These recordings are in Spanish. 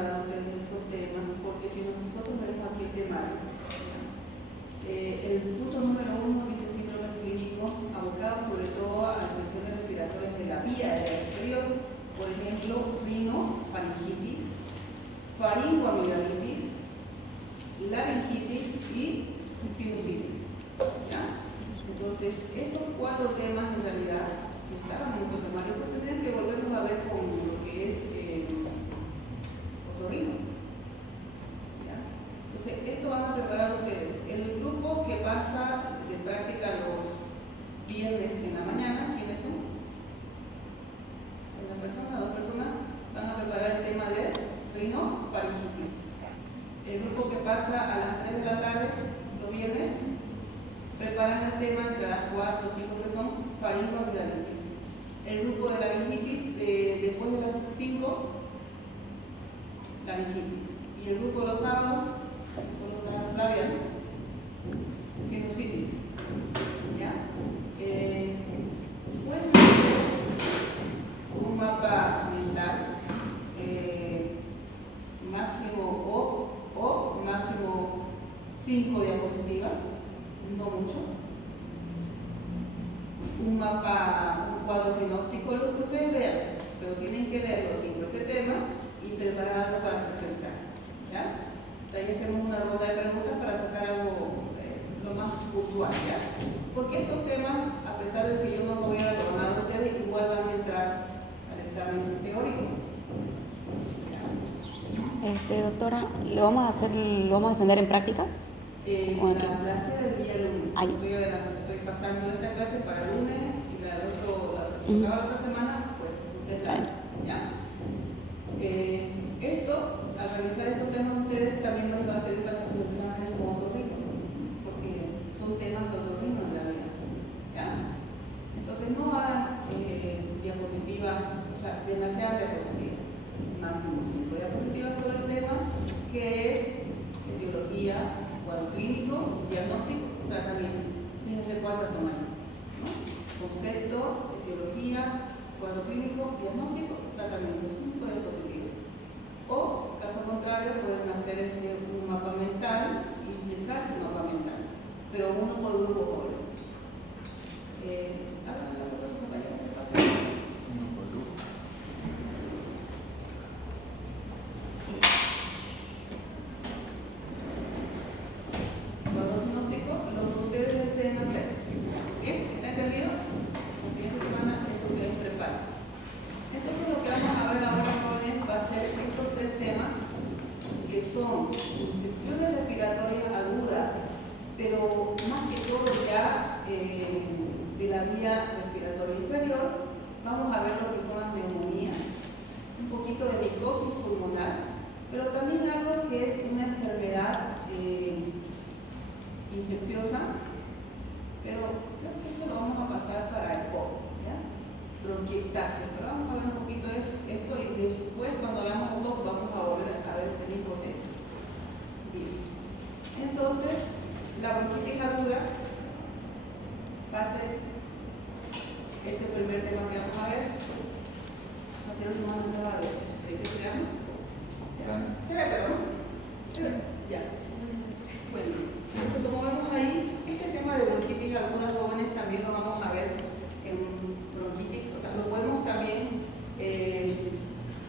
a dar ustedes esos temas, porque si nosotros vemos aquí el temario, el punto número 1 dice síndrome clínico abocado sobre todo a infecciones respiratorias de la vía aérea superior, por ejemplo, rinofaringitis, faringoamigdalitis, laringitis y sinusitis. ¿Ya? Entonces, estos 4 temas en realidad que estaban en nuestro temario, pues tendrían que volvernos a ver con lo que es otorrino. ¿Ya? Entonces, esto van a preparar ustedes. El grupo que pasa de práctica los viernes en la mañana, ¿quiénes son? Una persona, 2 personas, van a preparar el tema de rinofaringitis. El grupo que pasa a las 3 de la tarde, los viernes, preparan el tema entre las 4 o 5 que son faringoamigdalitis. El grupo de laringitis, después de las 5, laringitis. Y el grupo de los sábados, solo está Flavia, sinusitis. ¿Ya? Pueden hacer un mapa mental máximo o máximo 5 diapositivas, no mucho. Un mapa, un cuadro sinóptico, lo que ustedes vean, pero tienen que leerlo sin ese tema y prepararlo para presentar. ¿Ya? De ahí hacemos una ronda de preguntas para sacar algo lo más puntual. ¿Ya? Porque estos temas, a pesar de que yo no voy a abonar a ustedes, igual van a entrar al examen teórico. Doctora, ¿lo vamos a tener en práctica? La clase del día lunes. Estoy pasando esta clase para el lunes y la otra semana, pues ustedes la ¿ya? Esto, al realizar estos temas, ustedes también nos va a servir para sus exámenes como otorrino, porque son temas de otorrino en realidad. ¿Ya? Entonces no hagan diapositivas, o sea, demasiadas diapositivas, máximo 5 diapositivas sobre el tema, que es etiología, cuadro clínico, diagnóstico, tratamiento. Fíjense cuántas son ahí, ¿no? Concepto, etiología, cuadro clínico, diagnóstico, tratamiento. 5 diapositivas. O, caso contrario, pueden hacer un mapa mental y explicar su mapa mental, pero uno por grupo joven. Infecciones respiratorias agudas, pero más que todo ya de la vía respiratoria inferior, vamos a ver lo que son las neumonías, un poquito de micosis pulmonar, pero también algo que es una enfermedad infecciosa, pero creo que esto lo vamos a pasar para el POC, ¿ya? Bronquiectasis, pero vamos a ver un poquito de esto y después cuando veamos el POC vamos a volver a ver el impotente. Bien. Entonces, la bronquitis aguda va a ser este primer tema que vamos a ver. No quiero tomar un tema de qué se llama. Se ve, pero no. Ya. Bueno, entonces como vemos ahí, este tema de bronquitis aguda jóvenes también lo vamos a ver en bronquitis, o sea, lo podemos también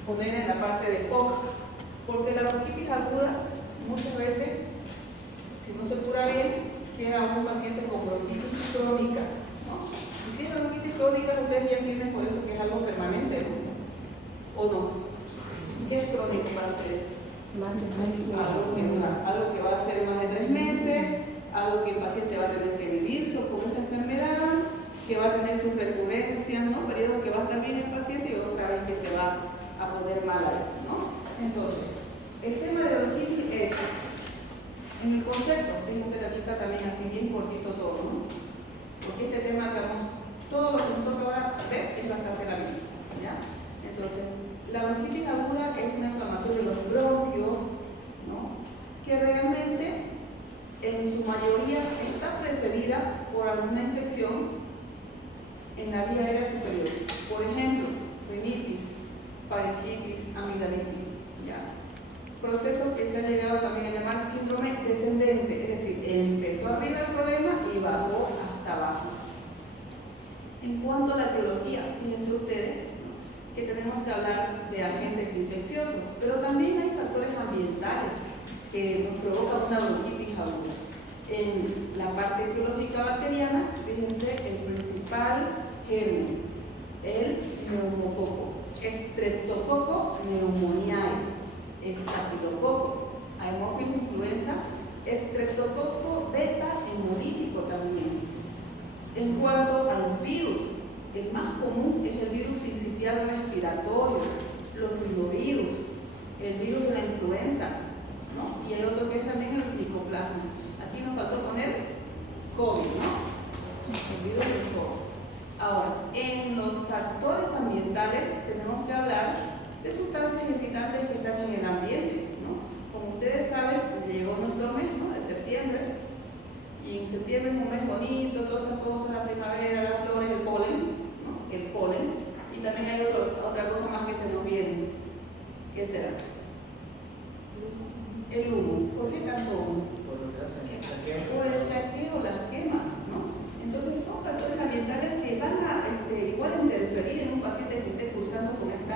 poner en la parte de POC, porque la bronquitis aguda muchas veces, si no se cura bien, queda un paciente con bronquitis crónica, ¿no? Y si es bronquitis crónica, ustedes ya entienden por eso que es algo permanente, ¿no? ¿O no? ¿Qué es crónico para ustedes? Algo que va a ser más de 3 meses, algo que el paciente va a tener que vivir con esa enfermedad, que va a tener sus recurrencias, ¿no? Periodos que va a estar bien el paciente y otra vez que se va a poner mal ahí, ¿no? Entonces, el tema de bronquitis es, en el concepto, fíjense que aquí está también así bien cortito todo, ¿no? Porque este tema que todo lo que nos toca ahora ver es bastante largo, ¿ya? Entonces, la bronquitis aguda es una inflamación de los bronquios, ¿no? Que realmente, en su mayoría, está precedida por alguna infección en la vía aérea superior. Por ejemplo, rinitis, faringitis, amigdalitis, ¿ya? proceso que se ha llegado también a llamar síndrome descendente, es decir, empezó arriba el problema y bajó hasta abajo. En cuanto a la etiología, fíjense ustedes que tenemos que hablar de agentes infecciosos, pero también hay factores ambientales que nos provocan una bronquitis aguda. En la parte etiológica bacteriana, fíjense el principal germen, el neumococo, Streptococcus pneumoniae, estafilococo, Haemophilus influenza, Streptococcus beta hemolítico también. En cuanto a los virus, el más común es el virus sincitial respiratorio, los ribovirus, el virus de la influenza, ¿no? Y el otro que es también el micoplasma. Aquí nos faltó poner COVID, ¿no? El virus del COVID. Ahora, en los factores ambientales tenemos que hablar de sustancias irritantes que están en el ambiente, ¿no? Como ustedes saben, llegó nuestro mes, ¿no? De septiembre, y en septiembre es un mes bonito, todas esas cosas, la primavera, las flores, el polen, ¿no? El polen, y también hay otra cosa más que se nos viene. ¿Qué será? El humo. ¿Por qué tanto humo? Por el chaqueo, las quemas, ¿no? Entonces son factores ambientales que van a igual interferir en un paciente que esté cursando con este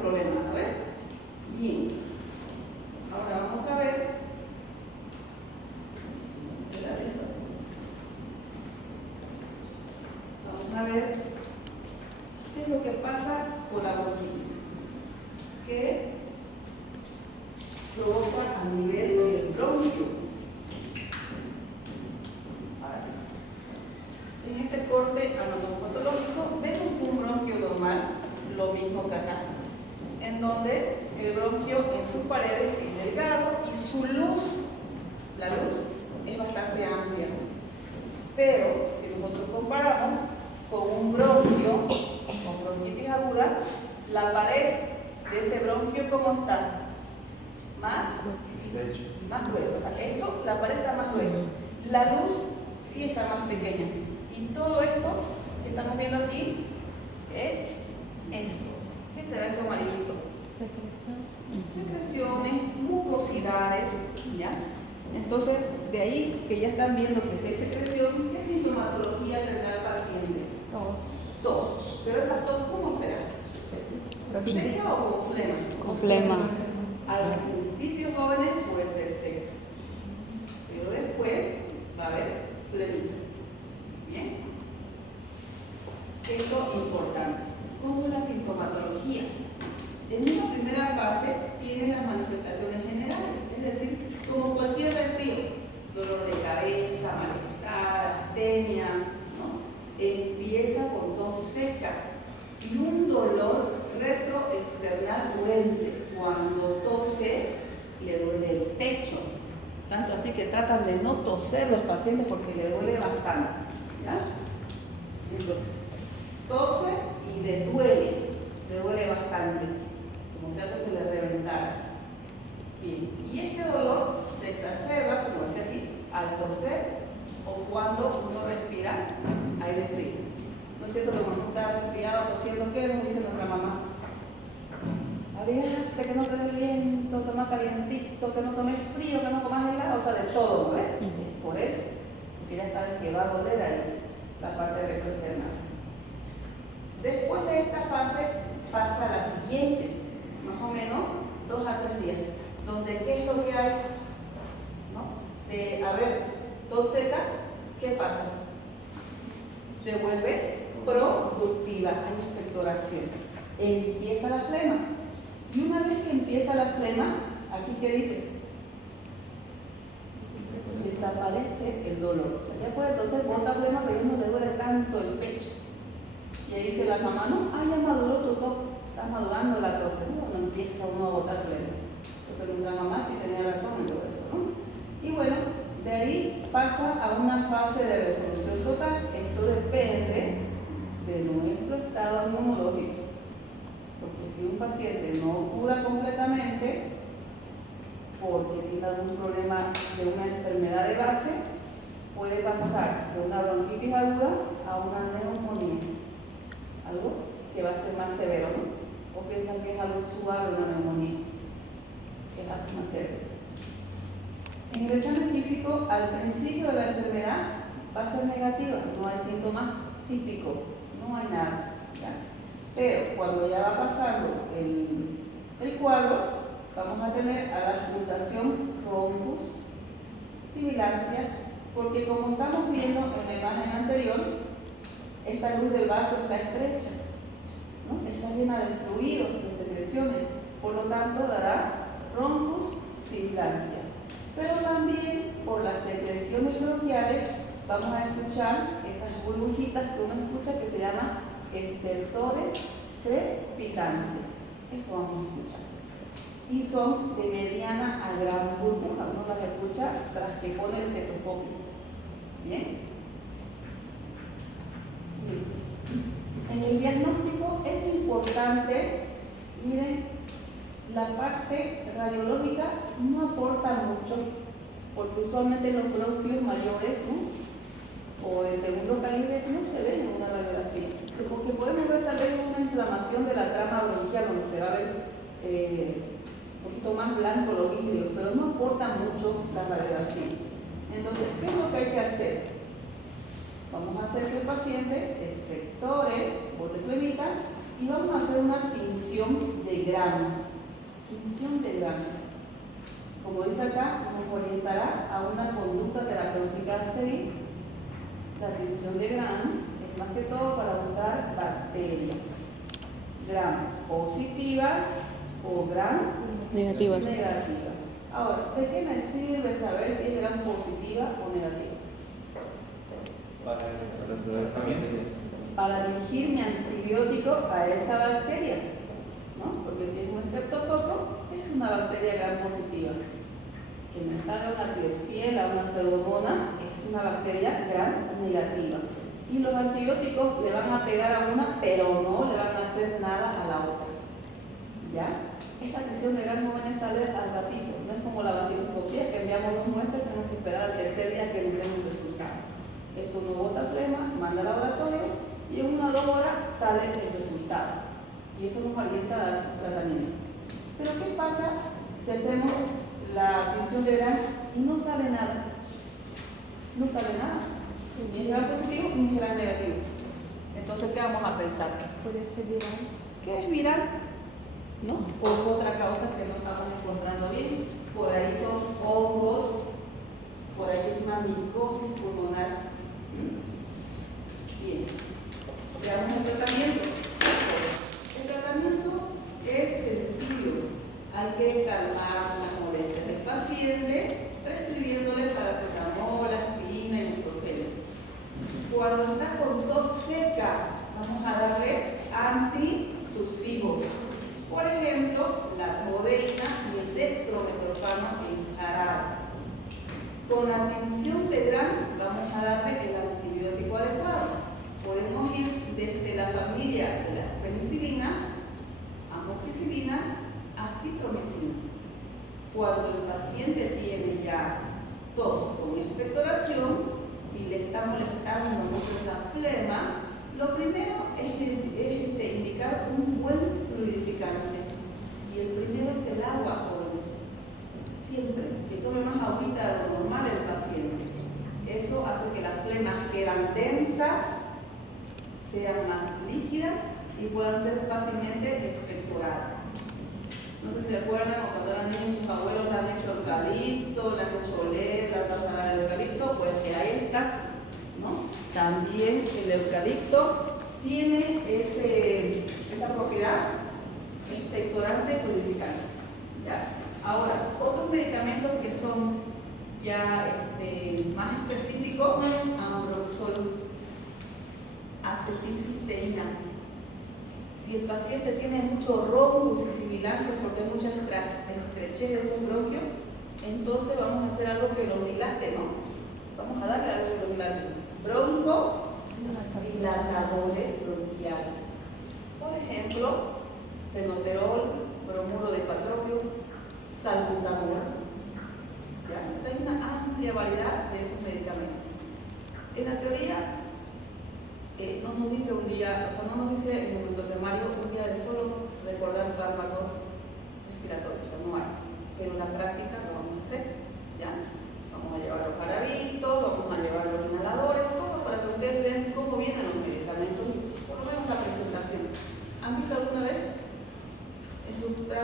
problema, ¿no ves? Bien. Ahora vamos a ver. Vamos a ver qué es lo que pasa con la bronquitis. Que provoca a nivel del bronquio. Ahora sí. En este corte anatomopatológico vemos un bronquio normal, lo mismo que acá, en donde el bronquio en sus paredes es delgado y su luz, la luz, es bastante amplia. Pero si nosotros comparamos con un bronquio, con bronquitis aguda, la pared de ese bronquio, ¿cómo está? Más gruesa. O sea, esto, la pared está más gruesa. La luz sí está más pequeña. Y todo esto que estamos viendo aquí es esto. ¿Qué será eso amarillito? Secreciones, mucosidades, ¿ya? Entonces, de ahí que ya están viendo que si hay secreción, ¿qué sintomatología tendrá el paciente? Tos. Pero esa tos, ¿cómo será? ¿Seca o con flema? Con flema. Al principio, jóvenes, puede ser seca, pero después va a haber flemita. ¿Bien? Esto es importante. ¿Cómo es la sintomatología? En una primera fase tiene las manifestaciones generales, es decir, como cualquier resfrío, dolor de cabeza, malestar, astenia, ¿no? Empieza con tos seca y un dolor retroesternal urente. Cuando tose, le duele el pecho. Tanto así que tratan de no toser los pacientes porque le duele bastante. ¿Ya? Entonces, tose y le duele bastante. Como sea que se le reventara. Bien, y este dolor se exacerba, como decía aquí, al toser o cuando uno respira aire frío. ¿No es cierto que cuando uno está resfriado, tosiendo, qué nos dice nuestra mamá? Aléjate, que no te dé viento, toma calientito, que no tomes frío, que no comas helado, o sea, de todo, ¿no ves? Por eso, porque ya saben que va a doler ahí la parte retroesternal. Después de esta fase pasa la siguiente, más o menos 2 a 3 días, donde ¿qué es lo que hay? ¿No? Tos seca, ¿qué pasa? Se vuelve productiva, hay expectoración, empieza la flema. Y una vez que empieza la flema, aquí ¿qué dice? Desaparece el dolor. O sea, ya puede toser por otra flema, pero ya no le duele tanto el pecho. Y ahí dice la mamá, no, ya maduró tu tos, está madurando la tos. No empieza uno a botar flema. Entonces nuestra mamá sí tenía razón en todo esto, ¿no? Y bueno, de ahí pasa a una fase de resolución total. Esto depende de nuestro estado inmunológico. Porque si un paciente no cura completamente, porque tiene algún problema de una enfermedad de base, puede pasar de una bronquitis aguda a una neumonía. Algo que va a ser más severo, ¿no? O piensan que es algo suave una neumonía. En el examen físico, al principio de la enfermedad va a ser negativa, no hay síntomas típicos, no hay nada, ¿ya? Pero cuando ya va pasando el cuadro, vamos a tener a la mutación rombus, sibilancias, porque como estamos viendo en la imagen anterior, esta luz del vaso está estrecha, ¿no? Está llena de fluidos, de secreciones, por lo tanto dará rombus sibilancia. Pero también por las secreciones bronquiales vamos a escuchar esas burbujitas que uno escucha que se llaman estertores crepitantes. Eso vamos a escuchar. Y son de mediana a gran burbuja. Uno las escucha tras que pone el estetoscopio. ¿Bien? En el diagnóstico es importante, miren, la parte radiológica no aporta mucho, porque usualmente los bronquios mayores, ¿no?, o de segundo calibre no se ven en una radiografía, porque podemos ver tal vez una inflamación de la trama bronquial, donde se va a ver un poquito más blanco los vidrios, pero no aporta mucho la radiografía. Entonces, ¿qué es lo que hay que hacer? Vamos a hacer que el paciente expectore, bote flemita, y vamos a hacer una tinción de grano. Tinción de grano. Como dice acá, nos orientará a una conducta terapéutica a seguir. La tinción de grano es más que todo para buscar bacterias, gram positivas o gram Negativas. Ahora, ¿de qué me sirve saber si es gram positiva o negativa? Para saber también. Para dirigir mi antibiótico a esa bacteria, ¿no? Porque si es un estreptococo, es una bacteria gram positiva. Que me salga una Klebsiella, una pseudomonas, es una bacteria gram negativa. Y los antibióticos le van a pegar a una, pero no le van a hacer nada a la otra. ¿Ya? Esta tinción de gram no viene a salir al ratito, no es como la vaciloscopía que enviamos dos muestras y tenemos que esperar al tercer día que nos den un resultado. Esto no bota flema, manda al laboratorio y en 1 o 2 horas sale el resultado. Y eso nos orienta a dar tratamiento. Pero ¿qué pasa si hacemos la tinción de gram y no sale nada? No sale nada. Ni es gram positivo ni es gram negativo. Entonces, ¿qué vamos a pensar? Puede ser viral. ¿Qué es viral? ¿No? Por otra causa que no estamos encontrando bien. Por ahí son hongos, por ahí es una micosis pulmonar. Bien. Veamos el tratamiento. El tratamiento es sencillo. Hay que calmar las molestias del paciente, prescribiéndole paracetamol, aspirina y ibuprofeno. Cuando está con tos seca, vamos a darle antitusivos. Por ejemplo, la codeína y el dextrometorfano en jarabes. Con la tinción de gram vamos a darle el antibiótico adecuado. Podemos ir desde la familia de las penicilinas, amoxicilina, acitromicina. Cuando el paciente tiene ya tos con expectoración y le está molestando mucho esa flema, lo primero es indicar un buen fluidificante. Y el primero es el agua, siempre, que tome más agüita de lo normal el paciente. Eso hace que las flemas que eran densas sean más líquidas y puedan ser fácilmente expectoradas. No sé si se acuerdan cuando eran niños sus abuelos le han hecho eucalipto, le han hecho oler, la taza de eucalipto, pues que ahí está, ¿no? También el eucalipto tiene esa propiedad expectorante fluidificante. ¿Ya? Ahora, otros medicamentos que son ya más específicos, ambroxol, acetilcisteína. Si el paciente tiene mucho rombus y sibilancias porque hay mucha estrechez de esos bronquios, entonces vamos a hacer algo que lo dilate, ¿no? Vamos a darle algo que lo dilate. Bronco dilatadores bronquiales. Por ejemplo, fenoterol, bromuro de patropio, salbutamol. ¿Ya? O sea, hay una amplia variedad de esos medicamentos. En la teoría, no nos dice un día, o sea, no nos dice en el temario un día de solo recordar fármacos respiratorios, o sea, no hay. Pero en la práctica lo vamos a hacer, ¿ya?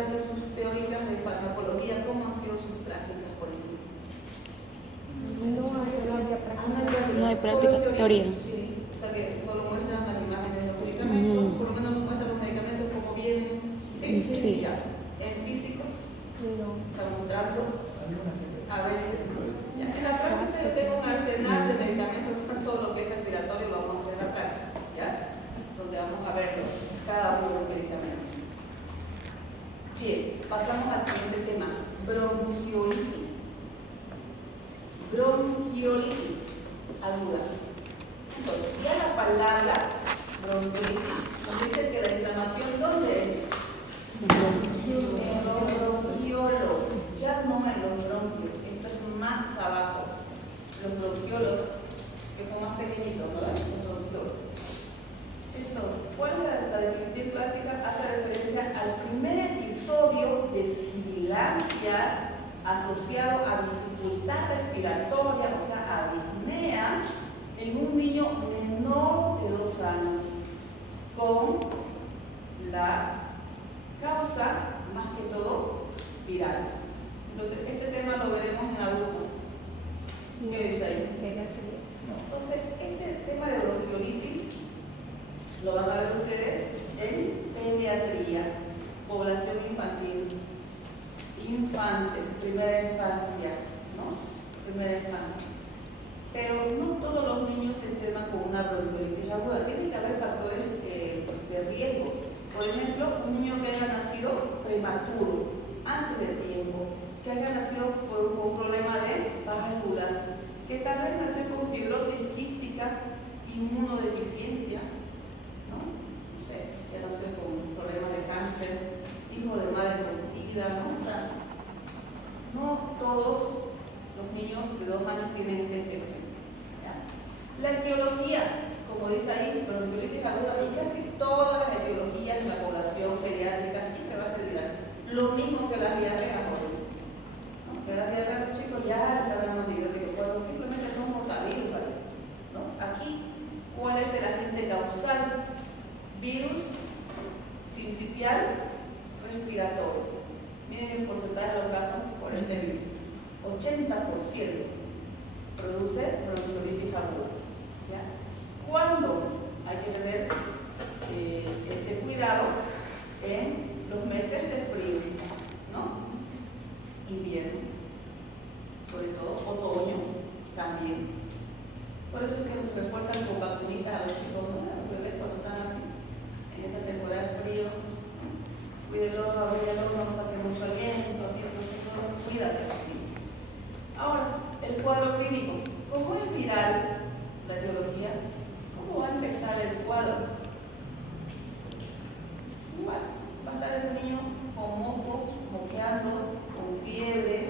entre sus teóricas de farmacología, ¿cómo han sido sus prácticas por ejemplo? No hay práctica, teoría. Sí, o sea que solo muestran las imágenes de los medicamentos, por lo menos muestran los medicamentos como vienen. Sí. Ya. En físico, están mostrando a veces. Ya. En la práctica yo tengo un arsenal de medicamentos con todo lo que es respiratorio, lo vamos a hacer en la práctica, ¿ya? Donde vamos a ver cada uno de los medicamentos. Bien, pasamos al siguiente tema, bronquiolitis. Bronquiolitis aguda. Entonces, ya la palabra bronquiolitis nos dice que la inflamación, ¿dónde es? En los bronquiolos, ya no en los bronquios, esto es más abajo. Los bronquiolos, que son más pequeñitos, ¿no? Los bronquiolos. Entonces, ¿cuál es la definición clásica? Hace referencia al primer episodio de sibilancias asociado a dificultad respiratoria, o sea, a disnea, en un niño menor de 2 años, con la causa, más que todo, viral. Entonces, este tema lo veremos en adultos. ¿Qué dice ahí? Entonces, este tema de bronquiolitis lo van a ver ustedes en pediatría, población infantil, infantes, primera infancia, ¿no? Primera infancia. Pero no todos los niños se enferman con una bronquiolitis aguda. Tiene que haber factores de riesgo. Por ejemplo, un niño que haya nacido prematuro, antes de tiempo, que haya nacido por un problema de válvulas, que tal vez nació con fibrosis quística, inmunodeficiencia, ¿no? No sé, ya nació con problemas de cáncer, hijo de madre con SIDA, ¿no? O sea, no todos los niños de 2 años tienen esta infección. ¿Ya? La etiología, como dice ahí, bronquiolitis aguda, y casi todas las etiologías en la población pediátrica siempre va a ser viral. Lo mismo que las diarreas, ¿no? Que las diarreas los chicos ya están dando antibióticos cuando simplemente son rotavirus, ¿vale? ¿No? Aquí, ¿cuál es el agente causal? Virus sincitial respiratorio. Miren el porcentaje de los casos por este virus. 80% produce bronquiolitis aguda. ¿Ya? ¿Cuándo hay que tener ese cuidado? En los meses de frío, ¿no? Invierno, sobre todo otoño también. Por eso es que nos refuerzan con vacunitas a los chicos, ¿no? A los bebés cuando están así, en esta temporada de frío. Cuídelo, abrígalo, no saque mucho el viento, así, entonces no cuídase. Ahora, el cuadro clínico. ¿Cómo es viral la etiología? ¿Cómo va a empezar el cuadro? Igual, va a estar ese niño con mocos, moqueando, con fiebre,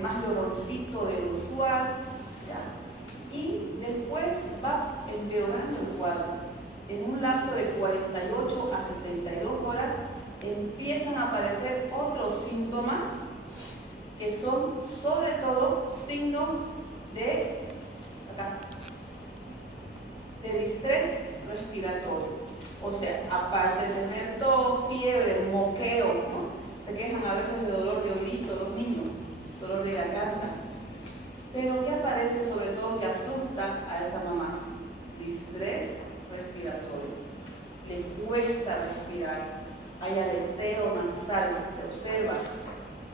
más lloroncito del usual, ¿ya? Y después va empeorando el cuadro. En un lapso de 48 a 72 horas empiezan a aparecer otros síntomas que son sobre todo signos de distrés respiratorio. O sea, aparte de tener tos, fiebre, moqueo, ¿no? Se quejan a veces de dolor de oído los niños, dolor de garganta. Pero ¿qué aparece sobre todo que asusta a esa mamá? Distrés respiratorio. Le cuesta respirar. Hay aleteo nasal, se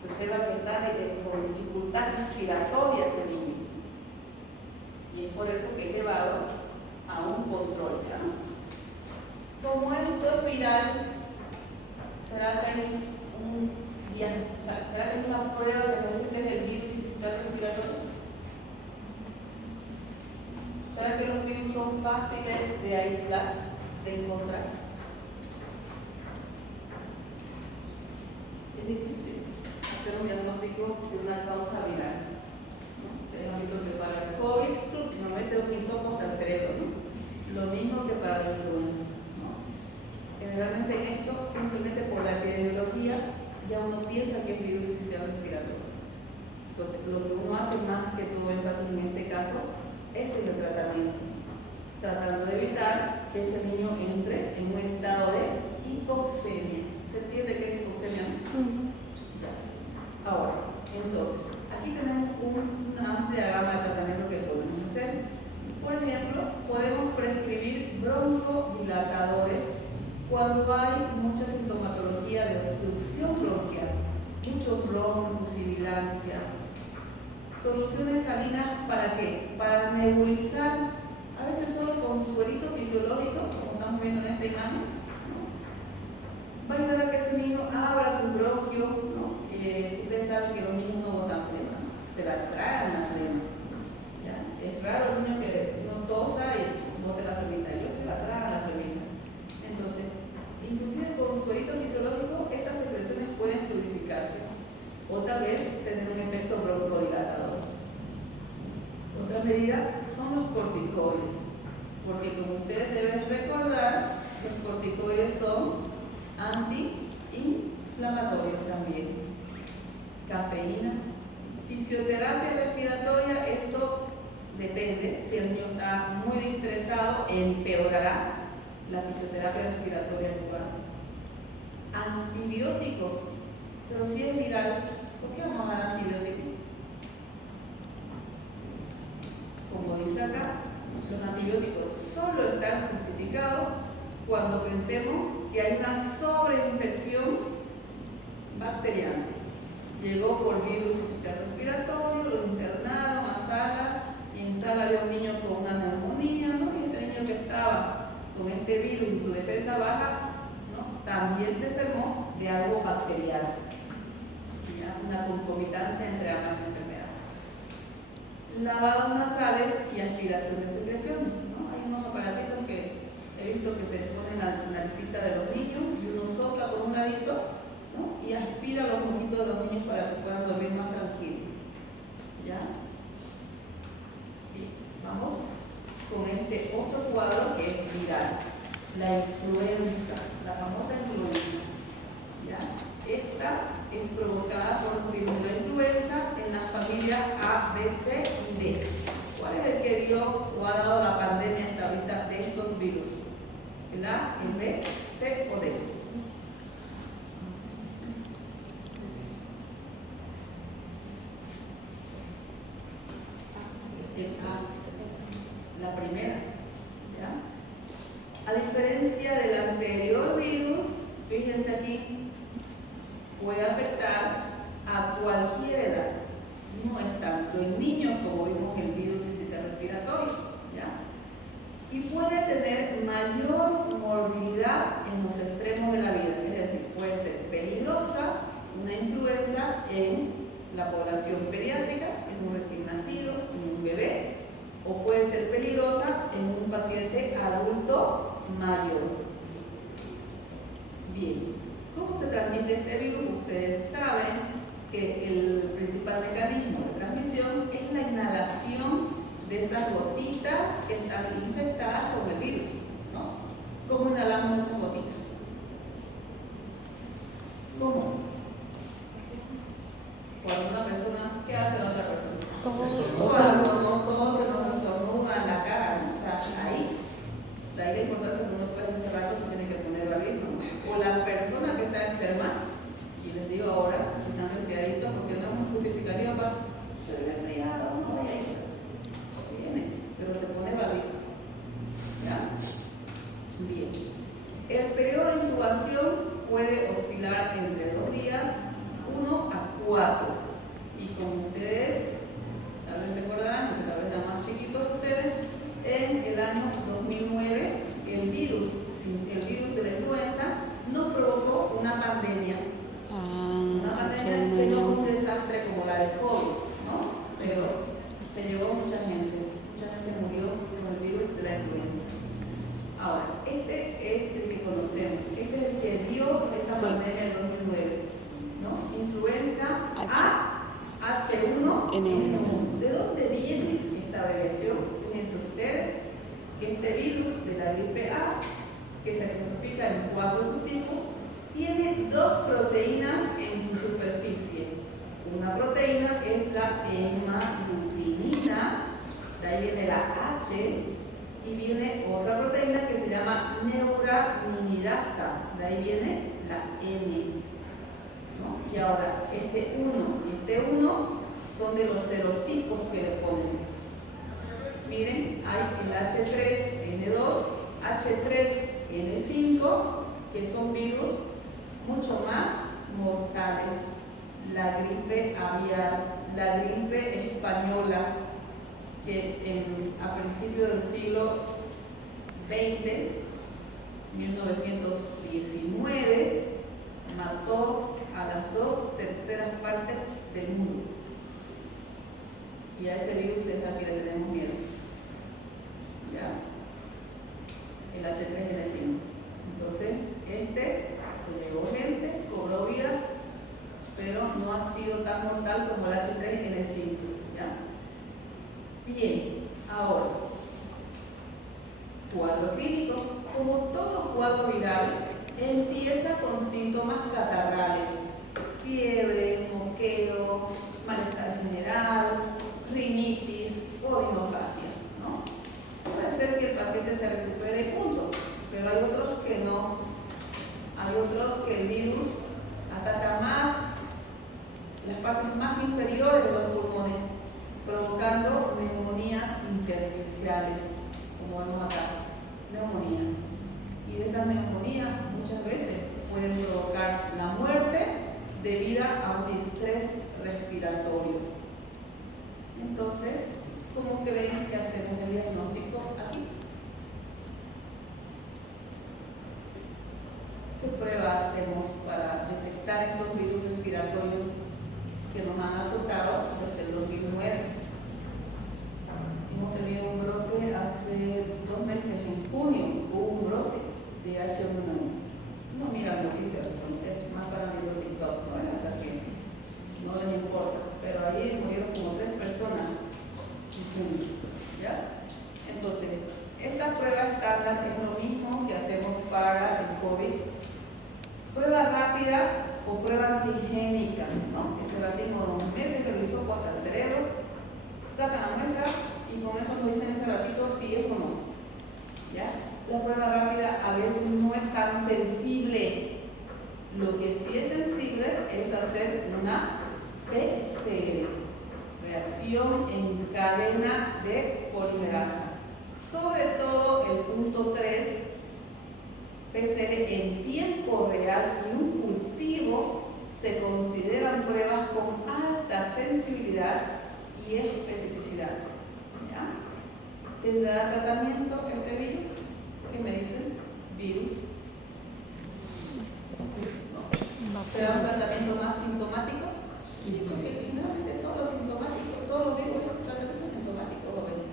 observa que está con dificultad respiratoria ese niño. Y es por eso que es llevado a un control, ¿ya? Como esto es viral, ¿será que hay ¿será que hay una prueba que nos dice que es el virus sincitial respiratorio? ¿Será que los virus son fáciles de aislar, de encontrar? Es difícil hacer un diagnóstico de una causa viral, ¿no? Es lo mismo que para el COVID, nos mete un hisopo hasta el cerebro, ¿no? Lo mismo que para la influenza, ¿no? Generalmente esto, simplemente por la epidemiología, ya uno piensa que es virus sincitial respiratorio. Entonces, lo que uno hace más que todo énfasis en este caso es en el tratamiento, tratando de evitar que ese niño entre en un estado de hipoxemia. ¿Se entiende qué es hipoxemia? Ya. Ahora, entonces, aquí tenemos una amplia gama de tratamientos que podemos hacer. Por ejemplo, podemos prescribir broncodilatadores cuando hay mucha sintomatología de obstrucción bronquial, muchos broncos, sibilancias. Soluciones salinas, ¿para qué? Para nebulizar, a veces solo con suerito fisiológico, como estamos viendo en esta imagen, ¿no? Va a ayudar a que ese niño abra su bronquio, ¿no? Ustedes saben que los niños no botan flema, se la tragan la flema. ¿Ya? Es raro el niño que no tosa y bote la flemita, ellos se la tragan la flemita. Entonces, inclusive con suerito fisiológico, esas secreciones pueden fluidificarse o tal vez tener un efecto broncodilatador. Otra medida son los corticoides, porque como ustedes deben recordar, los corticoides son antiinflamatorios también. Cafeína, fisioterapia respiratoria, esto depende, si el niño está muy estresado, empeorará la fisioterapia respiratoria local. Antibióticos, pero si es viral, ¿por qué vamos a dar antibióticos? Como dice acá, los antibióticos solo están justificados cuando pensemos que hay una sobreinfección bacteriana. Llegó por virus respiratorio, lo internaron a sala y en sala había un niño con una neumonía, ¿no? Y este niño que estaba con este virus y su defensa baja, ¿no? También se enfermó de algo bacteriano. ¿Ya? Una concomitancia entre ambas enfermedades. Lavados nasales y aspiración de secreciones, ¿no? Hay unos aparatitos que he visto que se ponen en la naricita de los niños y uno sopla por un ladito, ¿no? Y aspira los moquitos de los niños para que puedan dormir más tranquilos. ¿Ya? Bien, vamos con este otro cuadro que es viral, la influenza, la famosa influenza. ¿Ya? Esta es provocada por virus de influenza en las familias A, B, C y D. ¿Cuál es el que dio o ha dado la pandemia hasta ahorita de estos virus? ¿El A, el B, C o D? El A, la primera. ¿Ya? A diferencia del anterior virus, fíjense aquí, puede afectar a cualquier edad. No es tanto en niños como vimos el virus sincitial respiratorio, ¿ya? Y puede tener mayor morbilidad en los extremos de la vida, es decir, puede ser peligrosa una influenza en la población pediátrica, en un recién nacido, en un bebé, o puede ser peligrosa en un paciente adulto mayor. Bien, ¿cómo se transmite este virus? Ustedes saben que el principal mecanismo de transmisión es la inhalación de esas gotitas que están infectadas con el virus, ¿no? ¿Cómo inhalamos esas gotitas? ¿Cómo? Cuando una persona, ¿qué hace la otra persona? Cuando nos tose, nos estornuda en la cara, ¿no? O sea, ahí, de ahí la importancia que uno puede este rato se tiene que poner barbijo, ¿no? O la persona que está enferma, y les digo ahora, están resfriaditos, porque no nos justificaría para ser resfriado, no vaya a ir. Viene, pero se pone barbijo. ¿Ya? Bien. El periodo de incubación puede oscilar entre 2 días, 1 a 4. Y como ustedes tal vez recordarán, que tal vez eran más chiquitos ustedes, en el año 2009 el virus de la influenza nos provocó una pandemia. Una pandemia que no fue un desastre como la del COVID, ¿no? Pero se llevó mucha gente murió con el virus de la influenza. Ahora, este es el que conocemos, este es el que dio esa pandemia en 2009, ¿no? Influenza A, H1N1. ¿De dónde viene esta abreviación? Fíjense ustedes que este virus de la gripe A, que se clasifica en 4 subtipos, tiene 2 proteínas en su superficie. Una proteína es la hemaglutinina, de ahí viene la H, y viene otra proteína que se llama neuraminidasa, de ahí viene la N, ¿no? Y ahora, este 1 y este 1 son de los serotipos que le ponen. Miren, hay el H3N2, H3N5, que son virus mucho más mortales. La gripe aviar, la gripe española, que a principios del siglo XX, 1919, mató a las 2/3 partes del mundo. Y a ese virus es al que le tenemos miedo. ¿Ya? El H3N5. Entonces, se llevó gente, cobró vidas, pero no ha sido tan mortal como el H3N5. ¿Ya? Bien, ahora, cuadro clínico. Como todo cuadro viral, empieza con síntomas catarrales: fiebre, moqueo, malestar general, rinitis o rinofagia, ¿no? Puede ser que el paciente se recupere y punto, pero hay otros que no. Hay otros que el virus ataca más las partes más inferiores de los pulmones, provocando neumonías intersticiales, como vemos acá, neumonías. Y de esas neumonías muchas veces pueden provocar la muerte debido a un distrés respiratorio. Entonces, ¿cómo creen que hacemos el diagnóstico aquí? ¿Qué pruebas hacemos para detectar estos virus respiratorios que nos han azotado desde el 2009? Hemos tenido un brote hace 2 meses, en junio, hubo un brote de H1N1. No miran noticias, es más para mí de TikTok, no es así que no les importa, pero ahí murieron como 3 personas en junio, ¿ya? Entonces, esta prueba estándar es lo mismo que hacemos para el COVID. Prueba rápida o prueba antigénica, ¿no? Ese ratito nos mete el hisopo hasta el cerebro, sacan la muestra y con eso nos dicen ese ratito si es o no. ¿Ya? La prueba rápida a veces no es tan sensible. Lo que sí es sensible es hacer una PCR, reacción en cadena de polimerasa. Sobre todo el punto 3, PCR en tiempo real y un cultivo se consideran pruebas con alta sensibilidad y especificidad. ¿Ya? ¿Tendrá tratamiento este virus? ¿Qué me dicen? ¿Virus? ¿No? ¿Será un tratamiento más sintomático? Sí, porque generalmente todos los virus son tratamientos sintomáticos, jóvenes.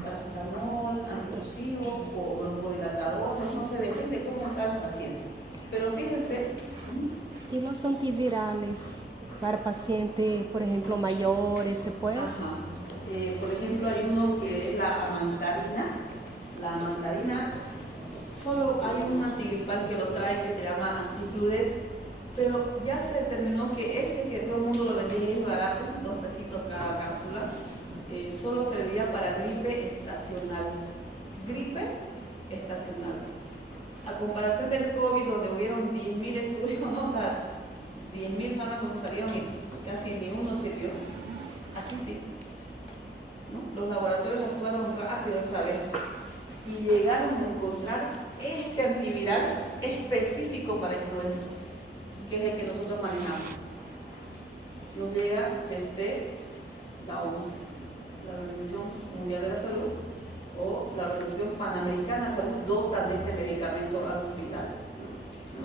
Paracetamol, antidepresivo o broncodilatador, no sé, depende de cómo está el paciente. Pero fíjense. ¿Y los antivirales para pacientes, por ejemplo, mayores, se puede? Ajá. Por ejemplo, hay uno que es la amantarina. La amantarina, solo hay un antigripal que lo trae que se llama antifludes, pero ya se determinó que ese que todo el mundo lo vendía y es barato, 2 pesitos cada cápsula, solo servía para gripe estacional. Gripe estacional. A comparación del COVID, donde hubieron 10.000 estudios, ¿no? O sea, 10.000 fármacos salieron y casi ni uno sirvió. Aquí sí. ¿No? Los laboratorios actuaron rápido, ¿sabes? Y llegaron a encontrar este antiviral específico para influenza, que es el que nosotros manejamos. Nos llega la OMS, la Organización Mundial de la Salud, o la Organización Panamericana de Salud, dotan de este medicamento al hospital.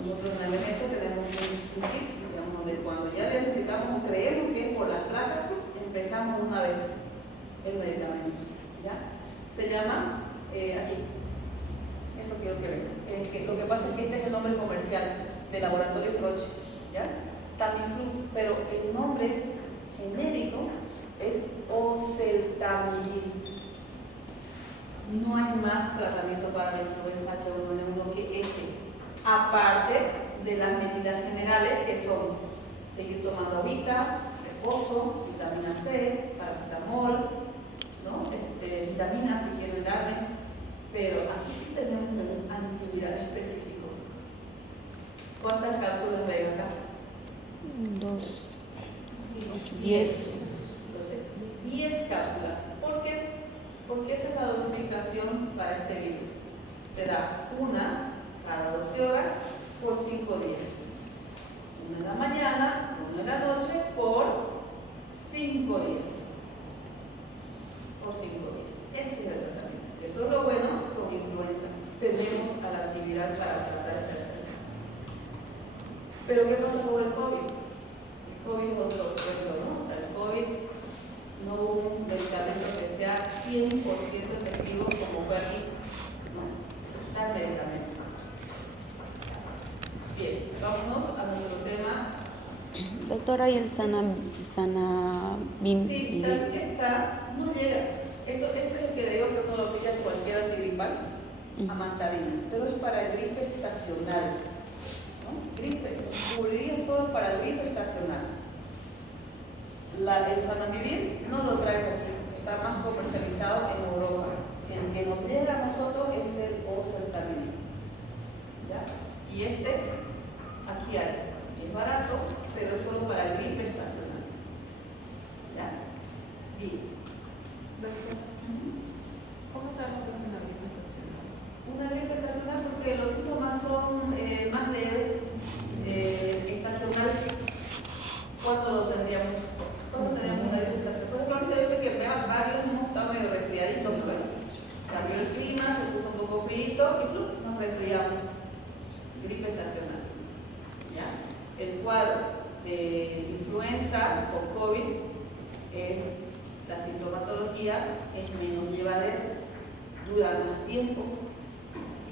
Nosotros en la OMS tenemos un kit, digamos, donde cuando ya diagnosticamos, creemos que es por las placas, empezamos una vez el medicamento. ¿Ya? Se llama, aquí, esto quiero que vean. Lo que pasa es que este es el nombre comercial de Laboratorio Roche, ¿ya? Tamiflu, pero el nombre genérico es oseltamivir. No hay más tratamiento para la influenza H1N1 que ese, aparte de las medidas generales que son seguir tomando agüita, reposo, vitamina C, paracetamol, ¿no? Vitaminas si quieren darle, pero aquí sí tenemos un antiviral específico. ¿Cuántas cápsulas ven acá? 2, 10. Entonces, 10 cápsulas. ¿Por qué? Porque esa es la dosificación para este virus. Será una cada 12 horas por 5 días. Una en la mañana, una en la noche por 5 días. Por 5 días. Ese es el tratamiento. Eso es lo bueno con influenza. Tenemos al antiviral para tratar esta enfermedad. Pero ¿qué pasa con el COVID? El COVID es otro cuento, ¿no? O sea, el COVID no hubo un medicamento que sea 100% efectivo como fue aquí. No, está el medicamento. Bien, vámonos a nuestro tema. Doctora, ¿y el Sanabim? Sí, está, no llega. Este es el que digo que uno lo pilla cualquier antigripal, amantadina, pero es para gripe estacional. ¿No? Gripe, cubriría solo para gripe estacional. El Sanamivir no lo trae aquí, está más comercializado en Europa. El que nos llega a nosotros es el oseltamivir. ¿Ya? Y aquí hay, es barato, pero es solo para gripe estacional. ¿Ya? Bien. ¿Cómo sabemos que es una gripe estacional? Una gripe estacional porque los síntomas son más leves, estacional. ¿Cuándo lo tendríamos? ¿Cuándo teníamos una gripe estacional? Por ejemplo, ahorita dice que varios hemos estado medio resfriaditos, ¿no? Cambió el clima, se puso un poco frío y nos resfriamos. Gripe estacional. ¿Ya? El cuadro de influenza o COVID es la sintomatología es menos llevadera, dura más tiempo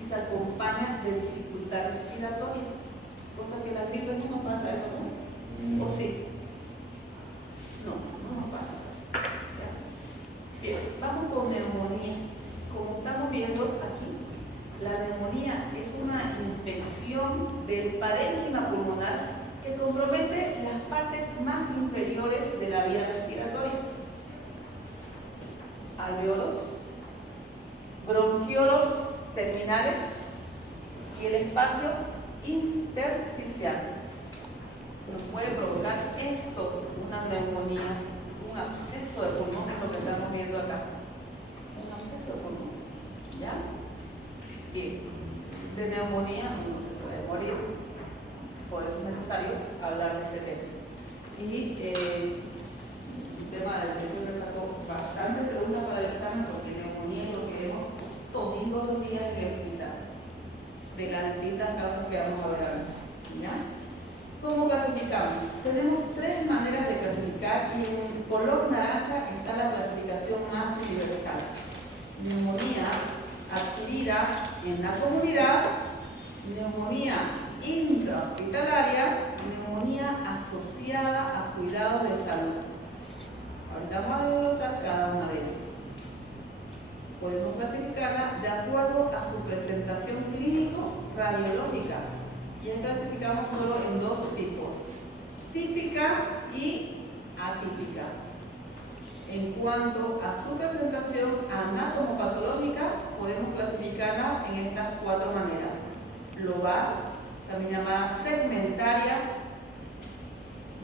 y se acompaña de dificultad respiratoria, cosa que la gripe no pasa eso, ¿no? ¿O sí? No pasa eso. ¿Ya? Bien, vamos con neumonía. Como estamos viendo aquí, la neumonía es una infección del parénquima pulmonar que compromete las partes más inferiores de la vía respiratoria. Alveolos, bronquiolos terminales y el espacio intersticial. Nos puede provocar esto, una neumonía, un absceso de pulmón, es lo que estamos viendo acá. Un absceso de pulmón. ¿Ya? Bien. De neumonía no se puede morir. Por eso es necesario hablar de este tema. Y el tema del que se sacó bastante preguntas para el examen, porque neumonía es lo que vemos todos los días en el hospital, de las distintas causas que vamos a ver ahora. ¿Ya? ¿Cómo clasificamos? Tenemos 3 maneras de clasificar y en color naranja está la clasificación más universal. Neumonía adquirida en la comunidad, neumonía intrahospitalaria, neumonía asociada a cuidados de salud. Ahorita vamos a desglosar cada una de ellas. Podemos clasificarla de acuerdo a su presentación clínico-radiológica. Y ya clasificamos solo en 2 tipos, típica y atípica. En cuanto a su presentación anatomopatológica, podemos clasificarla en estas 4 maneras. Lobar, también llamada segmentaria,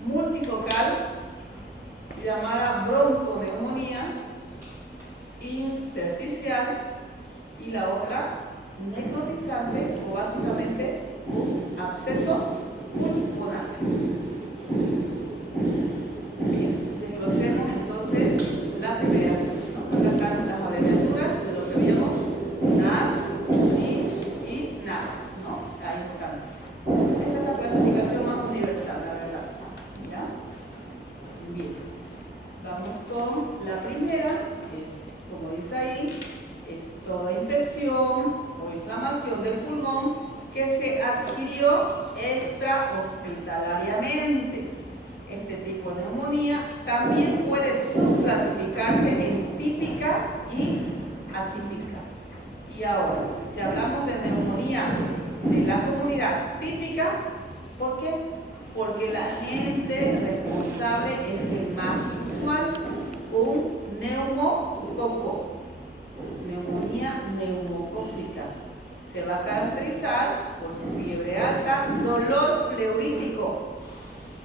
multifocal, llamada bronconeumonía, intersticial y la otra necrotizante o básicamente absceso pulmonar. Bien, desglosemos entonces la primera. Acá están las abreviaturas de lo que vimos, NAR, NICH y NAS, ¿no? Ahí están. Esa es la clasificación más universal, la verdad. ¿Ya? Bien. Vamos con la primera, que es, como dice ahí, es toda infección o inflamación del pulmón que se adquirió extrahospitalariamente. Este tipo de neumonía también puede subclasificarse en típica y atípica. Y ahora, si hablamos de neumonía de la comunidad típica, ¿por qué? Porque el agente responsable es el más usual, un neumococo, neumonía neumocócica. Se va a caracterizar por fiebre alta, dolor pleurítico,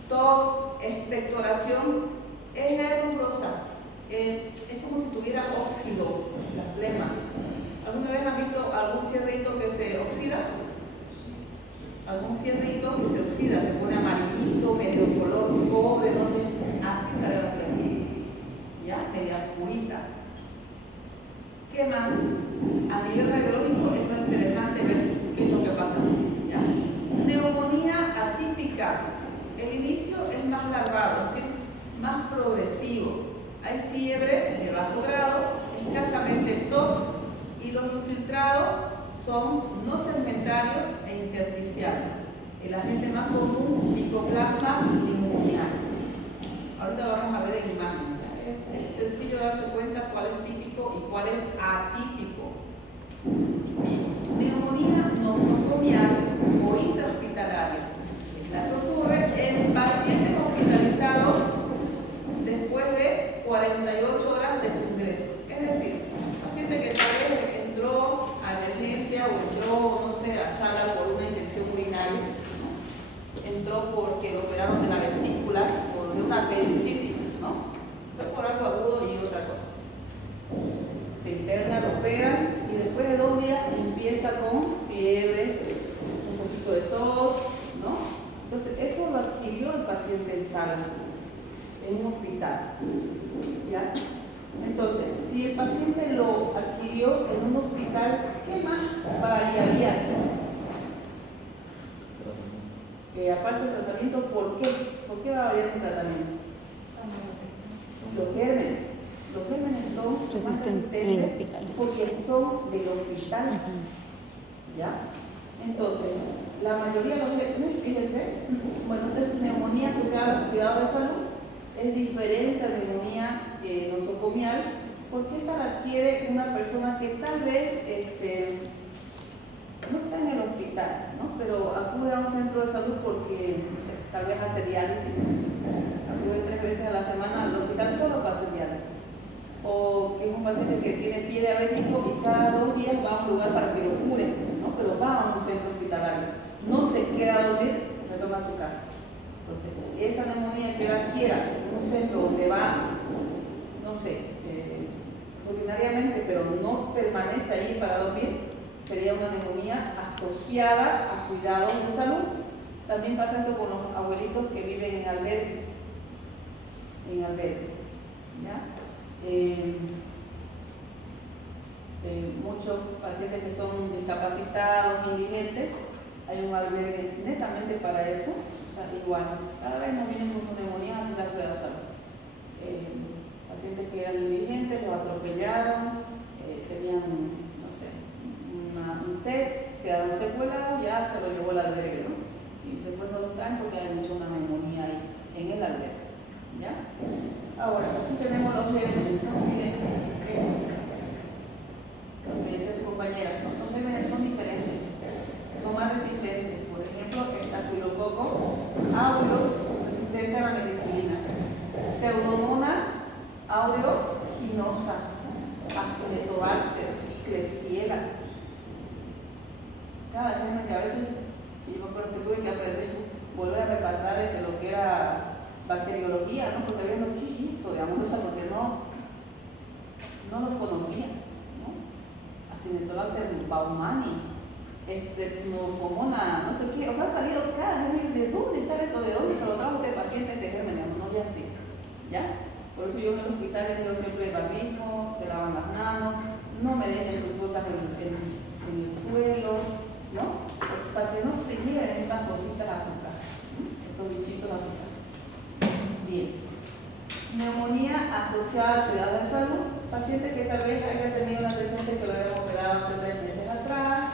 tos, expectoración esclerosa. Es como si tuviera óxido, la flema. ¿Alguna vez han visto algún fierrito que se oxida? Algún fierrito que se oxida, se pone amarillito, medio color cobre, no sé, así sale la flema. ¿Ya? Media oscurita. ¿Qué más? A nivel radiológico es muy interesante ver qué es lo que pasa. ¿Ya? Neumonía atípica. El inicio es más larvado, es decir, más progresivo. Hay fiebre de bajo grado, escasamente tos, y los infiltrados son no segmentarios e intersticiales. El agente más común, Mycoplasma pneumoniae. Ahorita lo vamos a ver en imagen. Es sencillo darse cuenta cuál es típico y cuál es atípico. Neumonía nosocomial o intrahospitalaria. La que ocurre en pacientes hospitalizados después de 48 horas de su ingreso. Es decir, paciente que tal vez entró a emergencia o entró, no sé, a sala por una infección urinaria, ¿no? Entró porque lo operaron de la vesícula o de una apendicitis, ¿no? Entonces por algo agudo y otra cosa. Se interna, lo operan y después de 2 días empieza con fiebre, un poquito de tos, ¿no? Entonces eso lo adquirió el paciente en sala, en un hospital. ¿Ya? Entonces, si el paciente lo adquirió en un hospital, ¿qué más variaría? Aparte del tratamiento, ¿por qué? ¿Por qué va a variar el tratamiento? Los gérmenes. Los gérmenes son Resistentes en el hospital. porque son del hospital. ¿Ya? Entonces, la mayoría de los gérmenes, fíjense, bueno, esta es neumonía asociada a los cuidados de salud, es diferente a la neumonía nosocomial, porque esta la adquiere una persona que tal vez no está en el hospital, ¿no? Pero acude a un centro de salud porque, no sé, tal vez hace diálisis, acude 3 veces a la semana al hospital solo para hacer diálisis. O que es un paciente que tiene pie diabético y cada 2 días va a un lugar para que lo curen, ¿no? Pero va a un centro hospitalario, no se queda a dormir, retorna a su casa. Entonces, esa neumonía que adquiera en un centro donde va, no sé, rutinariamente, pero no permanece ahí para dormir, sería una neumonía asociada a cuidados de salud. También pasa esto con los abuelitos que viven en albergues. ¿Ya? Muchos pacientes que son discapacitados, indigentes, hay un albergue netamente para eso. O sea, igual, cada vez nos vienen con su neumonía así la cuidado de salud. Pacientes que eran indigentes, los atropellaron, tenían, no sé, un TED, quedaron secuelados, ya se lo llevó el albergue, ¿no? Y después no lo traen porque han hecho una neumonía ahí, en el albergue. ¿Ya? Ahora, aquí tenemos los gérmenes, ¿no? Miren, lo que dice su compañera, ¿no? Los gérmenes son diferentes, son más resistentes. Por ejemplo, estafilococo aureus, resistente a la penicilina. Pseudomonas aeruginosa, Acinetobacter, Klebsiella. Cada germen que a veces, yo me acuerdo que tuve que aprender, volver a repasar lo que era bacteriología, ¿no? Porque había unos chiquitos, digamos, eso porque no lo conocía, ¿no? Acinetobacter baumannii, Streptococcus, no sé qué, o sea, ha salido cada germen, ¿de dónde sale todo? ¿De dónde se lo trajo este paciente este germen? No ya así, ¿ya? Por eso yo en el hospital les digo siempre barbijo, se lavan las manos, no me dejen sus cosas en el suelo, ¿no? Para que no se lleven estas cositas a su casa, ¿no? Estos bichitos a su casa. Bien. Neumonía asociada a cuidados de salud, paciente que tal vez haya tenido una presente que lo hayan operado hace 3 meses atrás,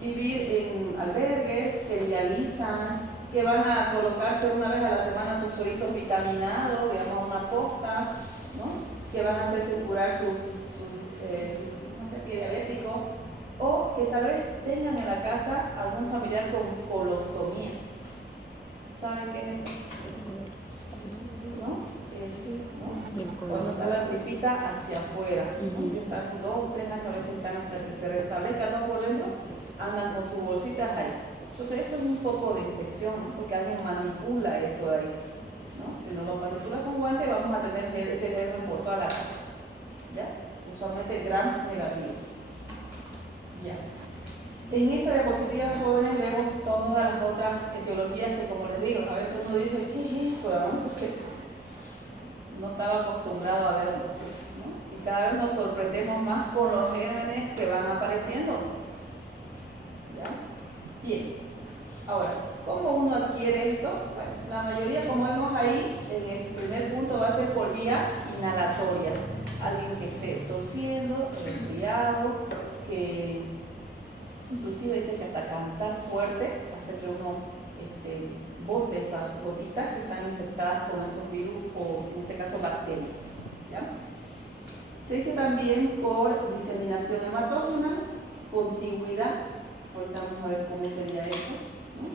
vivir en albergues que dializan, que van a colocarse una vez a la semana sus sueritos vitaminados, digamos una posta, ¿no? Que van a hacerse curar su no sé qué, diabético, o que tal vez tengan en la casa algún familiar con colostomía. ¿Saben qué es eso? ¿No? Cuando está la tripita hacia afuera, ¿no? Están 2 o 3 años, a veces están hasta que se restablezca todo por dentro, andan con sus bolsitas ahí. Entonces eso es un foco de infección, ¿no? Porque alguien manipula eso ahí, ¿no? Si no lo manipulas con guante, vamos a tener ese germen por toda la casa, ¿ya? Usualmente gramos negativos. Ya. En esta diapositiva, jóvenes, vemos todas las otras etiologías que, como les digo, a veces uno dice, ¿qué es esto? Porque no estaba acostumbrado a verlo, ¿no? Y cada vez nos sorprendemos más por los gérmenes que van apareciendo. ¿Ya? Bien. Ahora, ¿cómo uno adquiere esto? Bueno, la mayoría, como vemos ahí, en el primer punto va a ser por vía inhalatoria. Alguien que esté tosiendo, resfriado, que inclusive dice que hasta cantar fuerte hace que uno bote esas gotitas que están infectadas con esos virus o en este caso bacterias. ¿Ya? Se dice también por diseminación hematógena, contigüidad, ahorita vamos a ver cómo sería eso, ¿no?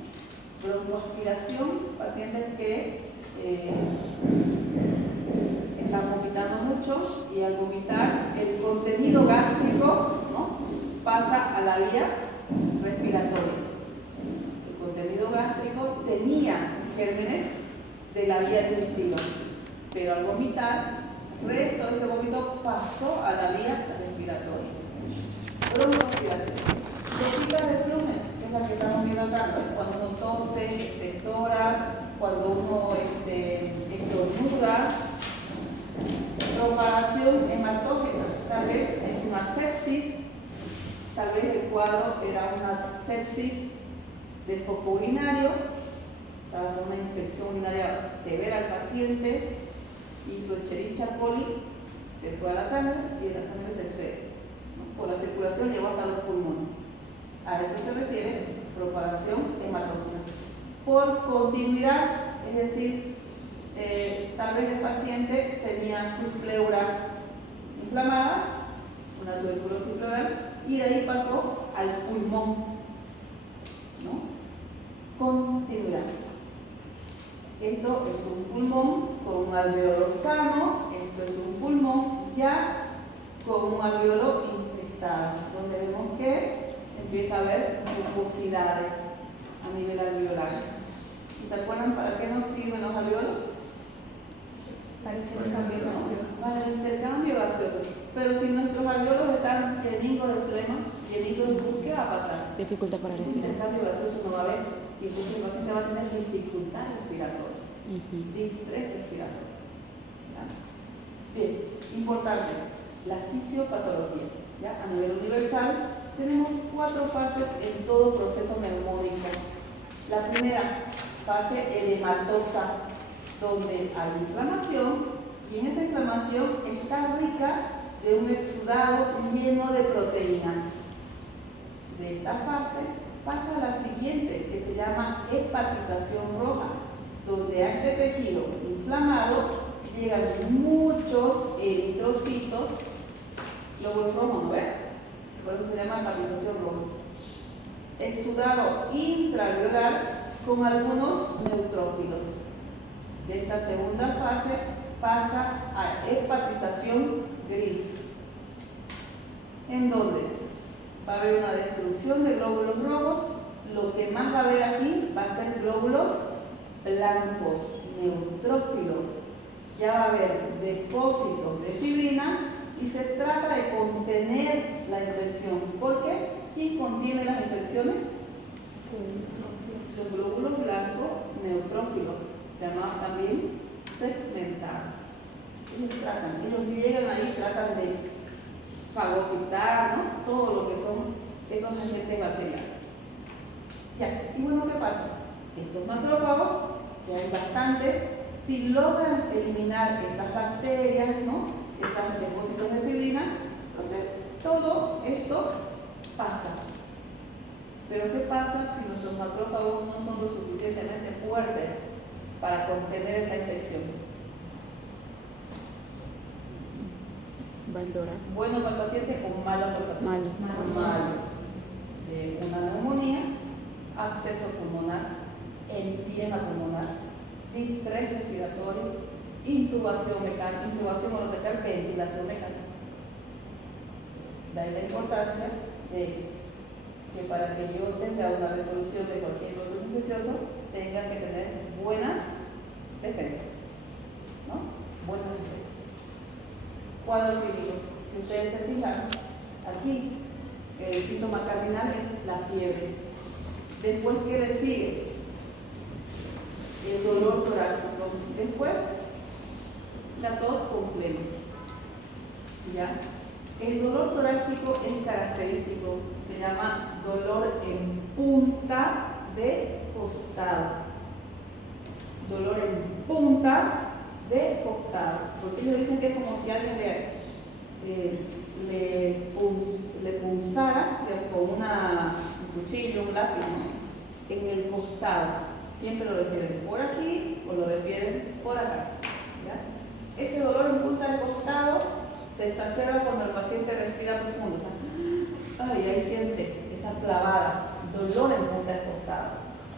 Broncoaspiración, pacientes que están vomitando mucho y al vomitar el contenido gástrico, ¿no?, pasa a la vía respiratoria. El contenido gástrico tenía gérmenes de la vía digestiva, pero al vomitar, el resto de ese vómito pasó a la vía respiratoria. Broncoaspiración. Gotitas de flumen, que es la que estamos viendo acá, ¿no? Cuando uno tose, expectora, cuando uno estornuda. Propagación hematógena, tal vez es una sepsis, tal vez el cuadro era una sepsis de foco urinario, tal vez una infección urinaria severa al paciente y su Escherichia coli se fue a la sangre y de la sangre del suelo, ¿no? Por la circulación llegó hasta los pulmones. A eso se refiere propagación hematógena. Por continuidad, es decir, tal vez el paciente tenía sus pleuras inflamadas, una tuberculosis pleural, y de ahí pasó al pulmón, ¿no? Continuidad. Esto es un pulmón con un alveolo sano, esto es un pulmón ya con un alveolo infectado, donde vemos que empieza a haber mucosidades a nivel alveolar. ¿Y se acuerdan para qué nos sirven los alveolos? Para el intercambio gaseoso. Pero si nuestros alveolos están llenitos de flema, llenitos de pus, ¿qué va a pasar? Dificultad para Ese respirar. intercambio gaseoso no va a haber y entonces el paciente va a tener dificultad respiratoria, distrés respiratorio. ¿Ya? Bien, importante, la fisiopatología. ¿Ya? A nivel universal tenemos 4 fases en todo proceso neumónico. La primera fase edematosa, donde hay inflamación y en esa inflamación está rica de un exudado lleno de proteínas. De esta fase pasa a la siguiente, que se llama hepatización roja, donde a este tejido inflamado llegan muchos eritrocitos, glóbulos rojos, ¿no ves? Por eso se llama hepatización roja. Exudado intraalveolar con algunos neutrófilos. De esta segunda fase pasa a hepatización gris, en donde va a haber una destrucción de glóbulos rojos. Lo que más va a haber aquí va a ser glóbulos blancos, neutrófilos. Ya va a haber depósitos de fibrina y se trata de contener la infección. ¿Por qué? ¿Quién contiene las infecciones? Los glóbulos blancos neutrófilos, llamados también segmentados. Ellos llegan ahí, tratan de fagocitar, ¿no?, todo lo que son esos agentes bacterianos. Ya, y bueno, ¿qué pasa? Estos macrófagos, que hay bastante, si logran eliminar esas bacterias, ¿no?, esos depósitos de fibrina, entonces todo esto pasa. Pero ¿qué pasa si nuestros macrófagos no son lo suficientemente fuertes para contener la infección? Va a empeorar. ¿Bueno para el paciente o malo para el paciente? Malo. Una neumonía, absceso pulmonar, empiema pulmonar, distrés respiratorio, intubación mecánica, intubación orotraqueal, ventilación mecánica. De ahí la importancia de que para que yo tenga una resolución de cualquier proceso infeccioso, tenga que tener buenas defensas, ¿no? Buenas defensas. Cuadro clínico. Si ustedes se fijan, aquí el síntoma cardinal es la fiebre. Después, ¿qué le sigue? El dolor torácico. Después, la tos con flema. ¿Ya? El dolor torácico es característico, se llama dolor en punta de costado. Dolor en punta de costado. Porque ellos dicen que es como si alguien le punzara con un cuchillo, un lápiz, ¿no? En el costado. Siempre lo refieren por aquí o lo refieren por acá. ¿Ya? Ese dolor en punta de costado se exacerba cuando el paciente respira profundo. O sea, ay, ahí siente esa clavada, dolor en punta de costado.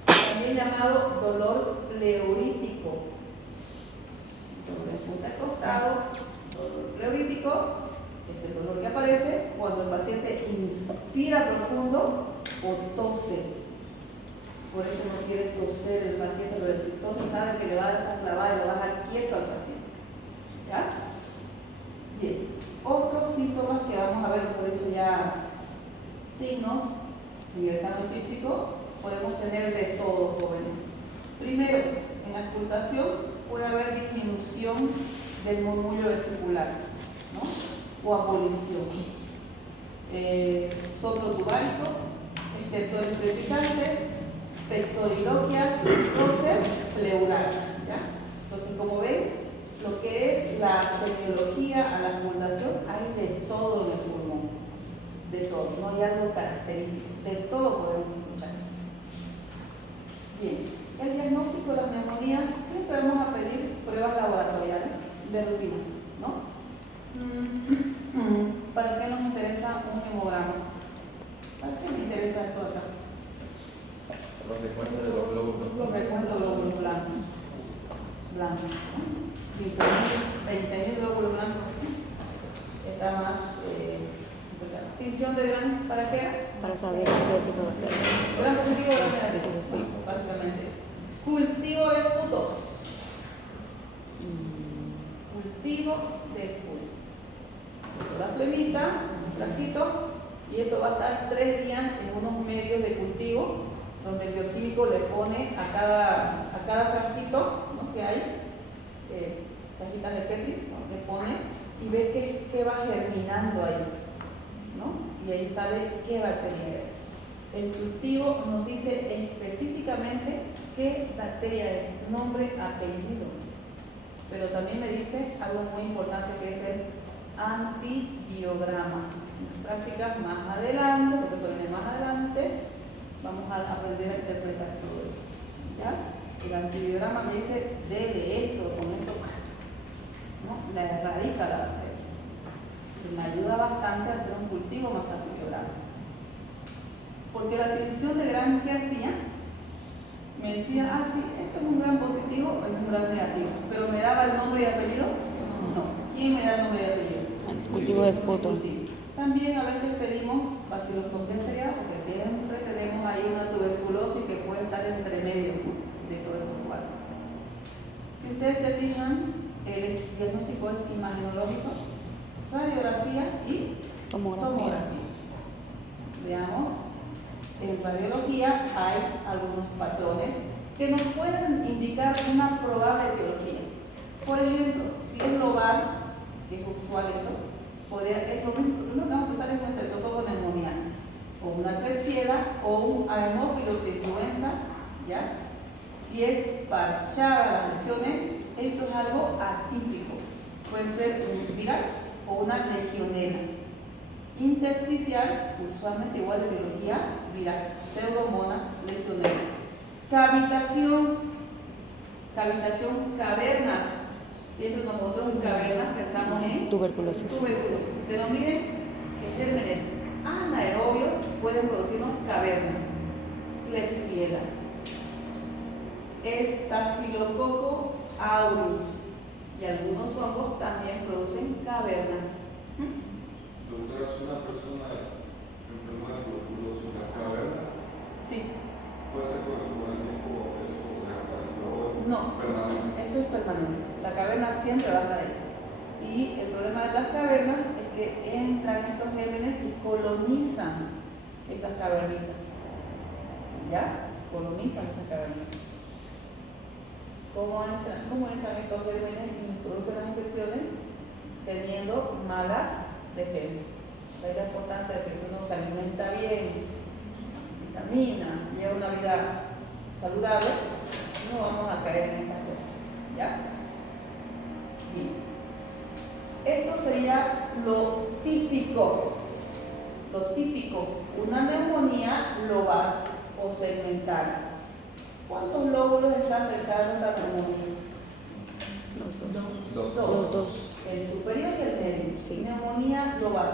También llamado dolor pleurítico. Dolor en punta de costado, dolor pleurítico, es el dolor que aparece cuando el paciente inspira profundo o tose. Por eso no quiere toser el paciente, pero el tose sabe que le va a dar esa clavada y lo va a dejar quieto al paciente. ¿Ya? Bien. Otros síntomas que vamos a ver, por eso ya signos en el examen físico, podemos tener de todo, jóvenes. Primero, en la auscultación puede haber disminución del murmullo vesicular, ¿no? O abolición. Soplo tubárico, estertores crepitantes, pectoriloquias, prócer, pleural. ¿Ya? Entonces, como ven, lo que es la semiología a la auscultación, hay de todo en el pulmón. De todo, no hay algo característico. De todo podemos escuchar. Bien, el diagnóstico de las neumonías, siempre vamos a pedir pruebas laboratoriales de rutina, ¿no? ¿Para qué nos interesa un hemograma? ¿Para qué me interesa esto acá? Los recuentos de los glóbulos. Los recuentos de los glóbulos blancos. Blancos. 20.000 glóbulos blancos. Está más. Tinción de gran, ¿para qué? Para saber qué tipo de bacterias. Gran positivo o gran negativo. Sí. Básicamente eso. Cultivo de esputo. Cultivo de esputo. La flemita, un frasquito, y eso va a estar 3 días en unos medios de cultivo, donde el bioquímico le pone a cada frasquito, ¿no? Que hay, cajitas de Petri, ¿no? Le pone y ve qué va germinando ahí, ¿no? Y ahí sale qué bacteria es. El cultivo nos dice específicamente qué bacteria es, nombre, apellido. Pero también me dice algo muy importante que es el antibiograma. En las prácticas más adelante, porque eso viene más adelante, vamos a aprender a interpretar todo eso. ¿Ya? El antibiograma me dice, dele esto, con esto, ¿no? La erradica la bacteria. Y me ayuda bastante a hacer un cultivo más antibiograma. Porque la tinción de gran que hacía, me decía, sí, esto es un gran positivo o es un gran negativo, pero me daba el nombre y apellido, no. ¿Quién me da el nombre y apellido? Cultivo de esputo. También a veces pedimos baciloscopia serial, porque siempre tenemos ahí una tuberculosis que puede estar entre medio de todos estos cuadros. Si ustedes se fijan, el diagnóstico es imagenológico, radiografía y tomografía. Veamos, en radiología hay algunos patrones que nos pueden indicar una probable etiología. Por ejemplo, si es lobar, que es usual esto, es lo mismo que vamos a usar es un estreptococo pneumoniano, o una Klebsiella, o un Haemophilus influenza, ¿ya? Si es parchada las lesiones, esto es algo atípico. Puede ser un viral o una legionela. Intersticial, usualmente igual de etiología viral, pseudomonas, legionela. Cavitación, cavernas. Siempre nosotros en cavernas pensamos en Tuberculosis. Pero miren que gérmenes anaerobios pueden producirnos cavernas. Klebsiella. Staphylococcus aureus. Y algunos hongos también producen cavernas. Doctora, si una persona enferma de tuberculosis en la caverna. Sí. ¿Puede ser con el tiempo eso No, permanente? eso es permanente. La caverna siempre va a estar ahí. Y el problema de las cavernas es que entran estos gérmenes y colonizan esas cavernitas. ¿Ya? Colonizan esas cavernitas. ¿Cómo entran estos gérmenes y producen las infecciones? Teniendo malas defensas. De ahí la importancia de que si uno se alimenta bien, vitamina, lleva una vida saludable, no vamos a caer en estas cosas. ¿Ya? Bien. Esto sería lo típico. Lo típico. Una neumonía lobar o segmental. ¿Cuántos lóbulos están cercanos a esta neumonía? Los dos. El superior y el medio. Sí. Neumonía global.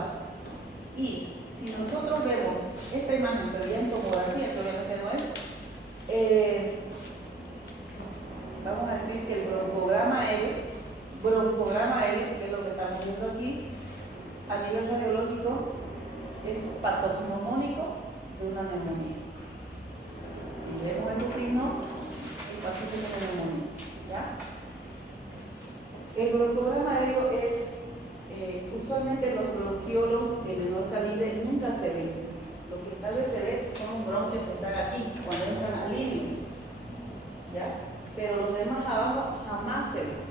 Y si nosotros vemos esta imagen, pero ya en tomografía, que obviamente no es, vamos a decir que el broncograma aéreo, que es lo que estamos viendo aquí, a nivel radiológico, es patognomónico de una neumonía. Si vemos ese signo, el paciente tiene neumonía. ¿Ya? El broncograma aéreo es, usualmente los bronquiólogos de menor calibre nunca se ven. Lo que tal vez se ve son los bronquios que están aquí, cuando entran al límite. ¿Ya? Pero los demás abajo jamás se ven.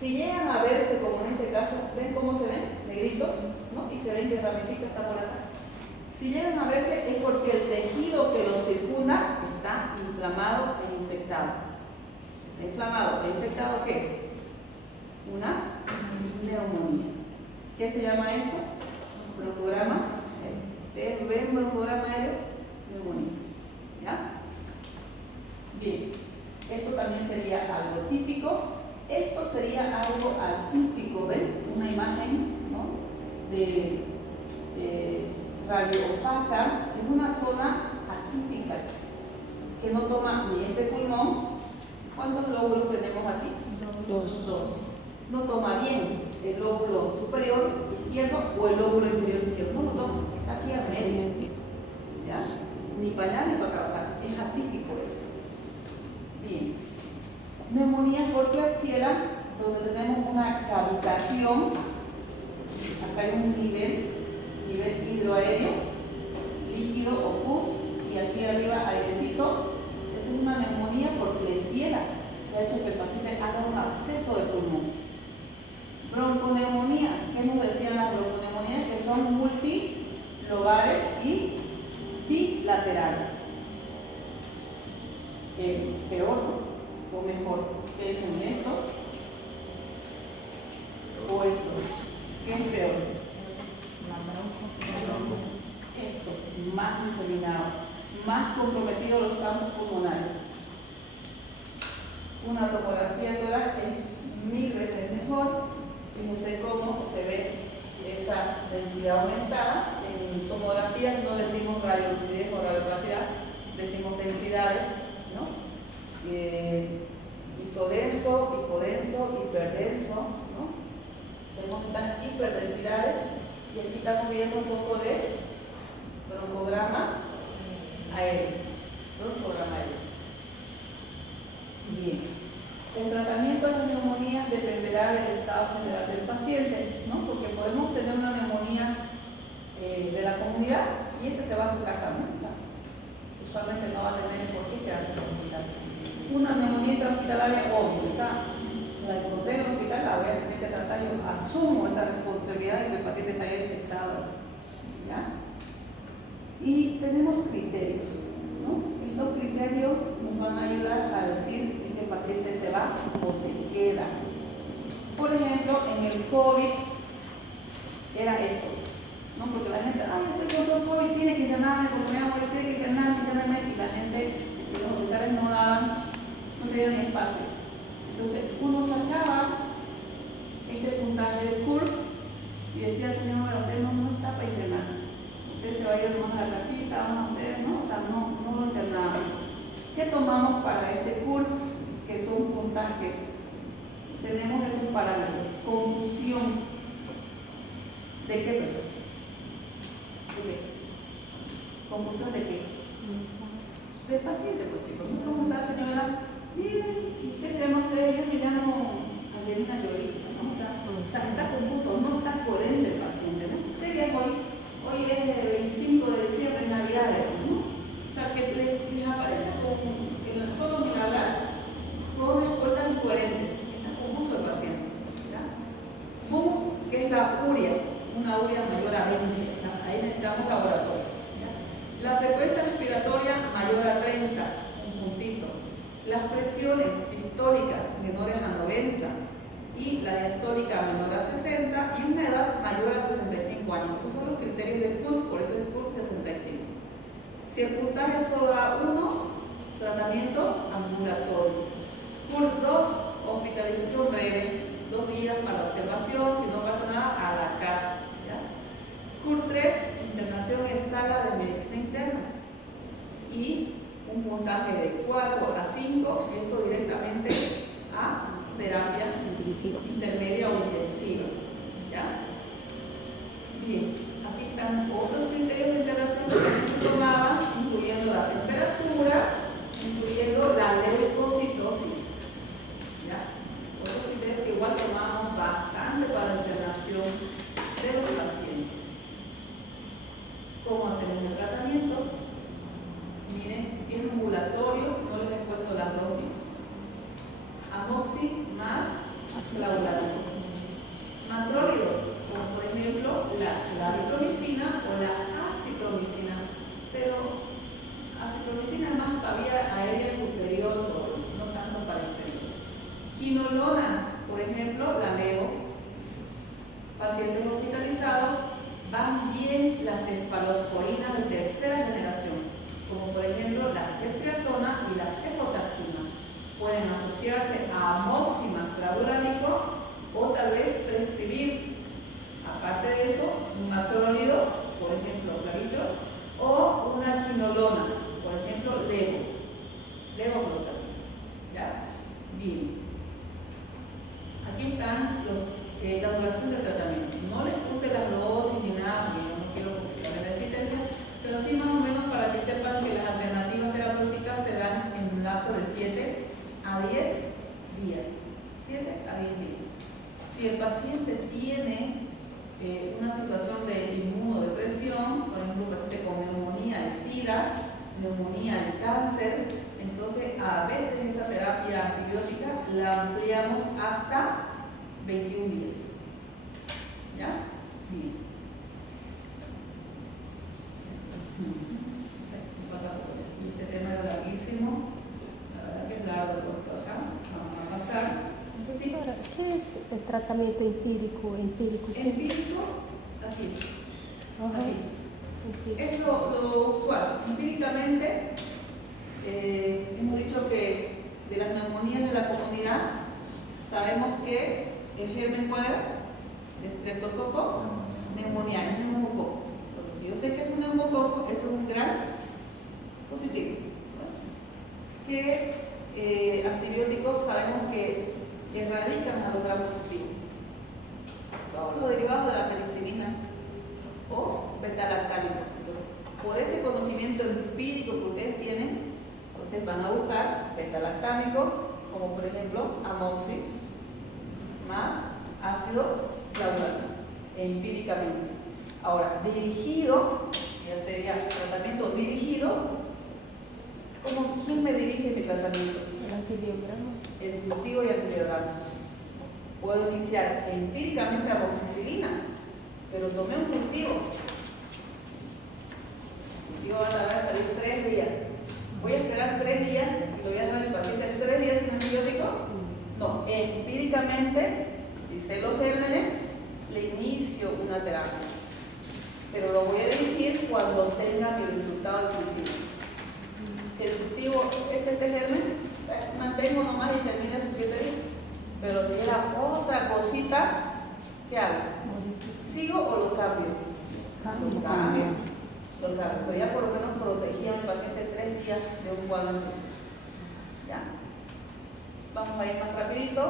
Si llegan a verse, como en este caso, ¿ven cómo se ven? Negritos, ¿no? Y se ven que ramifica hasta por acá. Si llegan a verse es porque el tejido que los circunda está inflamado e infectado. Está inflamado e infectado, ¿qué es? Una neumonía. ¿Qué se llama esto? Broncograma aéreo. ¿Ustedes ven broncograma aéreo? Neumonía. ¿Ya? Bien. Esto también sería algo típico. Esto sería algo atípico, ¿ven? Una imagen, ¿no? de radio opaca en una zona atípica que no toma ni este pulmón. ¿Cuántos lóbulos tenemos aquí? Dos. No toma bien el lóbulo superior izquierdo o el lóbulo inferior izquierdo. No lo toma, está aquí al medio. ¿Ya? Ni para allá ni para acá, o sea, es atípico eso. Bien. Neumonía por Klebsiella, donde tenemos una cavitación. Acá hay un nivel hidroaéreo, líquido o pus, y aquí arriba airecito. Es una neumonía por Klebsiella, que ha hecho que el paciente haga un absceso de pulmón. Bronconeumonía, ¿qué nos decían las bronconeumonías? Que son multilobares y bilaterales. Peor, ¿no? O mejor, ¿qué dicen esto? O esto. ¿Qué es peor? Esto, más diseminado, más comprometido los campos pulmonares. Una tomografía de tórax es 1000 veces mejor. Fíjense cómo se ve esa densidad aumentada. En tomografía no decimos radiolucidez o radiopacidad, decimos densidades, ¿no? Isodenso, hipodenso, hiperdenso, ¿no? Tenemos estas hiperdensidades y aquí estamos viendo un poco de broncograma aéreo. Bien. El tratamiento de las neumonías dependerá del estado general del paciente, ¿no? Porque podemos tener una neumonía de la comunidad y ese se va a su casa, ¿no? O sea, usualmente no va a tener por qué quedarse en el hospital. Una neumonía intrahospitalaria, obvio, o sea, la encontré en el hospital, la voy a tener que tratar, yo asumo esa responsabilidad de que el paciente se haya infectado, ¿ya? Y tenemos criterios, ¿no? Estos criterios nos van a ayudar a decir si el paciente se va o se queda. Por ejemplo, en el COVID era esto, ¿no? Porque la gente, yo estoy con COVID, tiene que internarme, porque me voy a morir, tiene que internarme, y la gente, los hospitales no tenían ni espacio. Entonces, uno sacaba este puntaje del CURP y decía, señor, usted no está para internarse. Usted se va a ir más a la casita, vamos a hacer, ¿no? O sea, no lo internamos. ¿Qué tomamos para este CURP? Que son puntajes. Tenemos estos parámetros. Confusión. ¿De qué? ¿Confusión de qué? Del paciente, pues chicos. ¿No? ¿Cómo está, señora? Miren, ¿qué se llama usted? Yo me llamo Angelina Jolie. ¿No? O sea, está confuso, no está coherente el paciente, ¿no? Usted ya hoy es el 25 de diciembre, Navidad, ¿no? O sea, que les aparece solo en hablar con respuestas incoherentes. Está confuso el paciente. ¿Ya? BUM, que es la urea, una urea mayor a 20. O sea, ahí necesitamos laboratorio. ¿Ya? La frecuencia respiratoria mayor a 30, un puntito. Las presiones sistólicas menores a 90 y la diastólica menor a 60 y una edad mayor a 65 años. Esos son los criterios del CURP, por eso es el CURP 65. Si el puntaje solo da 1, tratamiento ambulatorio. CURP 2, hospitalización breve, 2 días para observación, si no pasa nada, a la casa. ¿Ya? CURP 3, internación en sala de medicina interna. Y un puntaje de 4 a 5, eso directamente a terapia intermedia o intensiva. ¿Ya? Bien, aquí están otros criterios de internación que se tomaban, incluyendo la temperatura, incluyendo la leucocitosis. ¿Ya? Otros criterios que igual tomamos bastante para la internación de los pacientes. ¿Cómo hacemos el tratamiento? Miren, si es ambulatorio, no les he puesto las dosis. Amoxi más clavulanate. Macrólidos, como por ejemplo la aritromicina o la acitromicina, pero acitromicina es más para vía aérea superior, no tanto para inferior. Quinolonas, por ejemplo, la levo. Pacientes hospitalizados, van bien las cefalosporinas de tercera generación, como por ejemplo la ceftriaxona y la cefotaxima. Pueden asociarse a amoxi más clavulánico o tal vez prescribir, aparte de eso, un macrólido, por ejemplo, clavitro, o una quinolona, por ejemplo, levofloxacina. ¿Ya? Bien. Aquí están la duración del tratamiento. No les puse las dosis ni nada, porque yo no quiero complicar la resistencia, pero sí más o menos para que sepan que las alternativas terapéuticas se dan en un lapso de 7 a 10 días. 7 a 10 días. Si el paciente tiene una situación de inmunodepresión, por ejemplo, un paciente con neumonía de SIDA, neumonía de cáncer, entonces a veces esa terapia antibiótica la ampliamos hasta 21 días. ¿Ya? Bien. Este tema es larguísimo, la verdad que es largo todo esto acá. Vamos a pasar. Sí. Doctora, ¿qué es el tratamiento empírico? Empírico, aquí. Ajá. Aquí. Empírico. Es lo usual. Empíricamente, hemos dicho que de las neumonías de la comunidad, sabemos que el germen, ¿cuál era? Streptococo, neumonía, es neumococo. Porque si yo sé que es un neumococo, eso es un gran positivo. ¿Qué antibióticos sabemos que erradican a los gran positivos? Todos los derivados de la penicilina o betalactámicos. Entonces, por ese conocimiento empírico que ustedes tienen, entonces van a buscar betalactámicos, como por ejemplo amoxis más ácido clavulánico, empíricamente. Ahora, dirigido, ya sería tratamiento dirigido. ¿Quién me dirige mi tratamiento? El antibiograma. El cultivo y el antibiograma. Puedo iniciar empíricamente amoxicilina, pero tomé un cultivo. El cultivo va a tardar en salir 3 días. Voy a esperar 3 días y lo voy a dar al paciente 3 días sin antibiótico. No, empíricamente, si sé los gérmenes, le inicio una terapia. Pero lo voy a dirigir cuando tenga mi resultado del cultivo. Si el cultivo es este germen, mantengo nomás y termino sus 7 días. Pero si era otra cosita, ¿qué hago? ¿Sigo o lo cambio? Lo cambio. Pero ya por lo menos protegía a mi paciente 3 días de un cuadro infeccioso. ¿Ya? Vamos a ir más rapidito.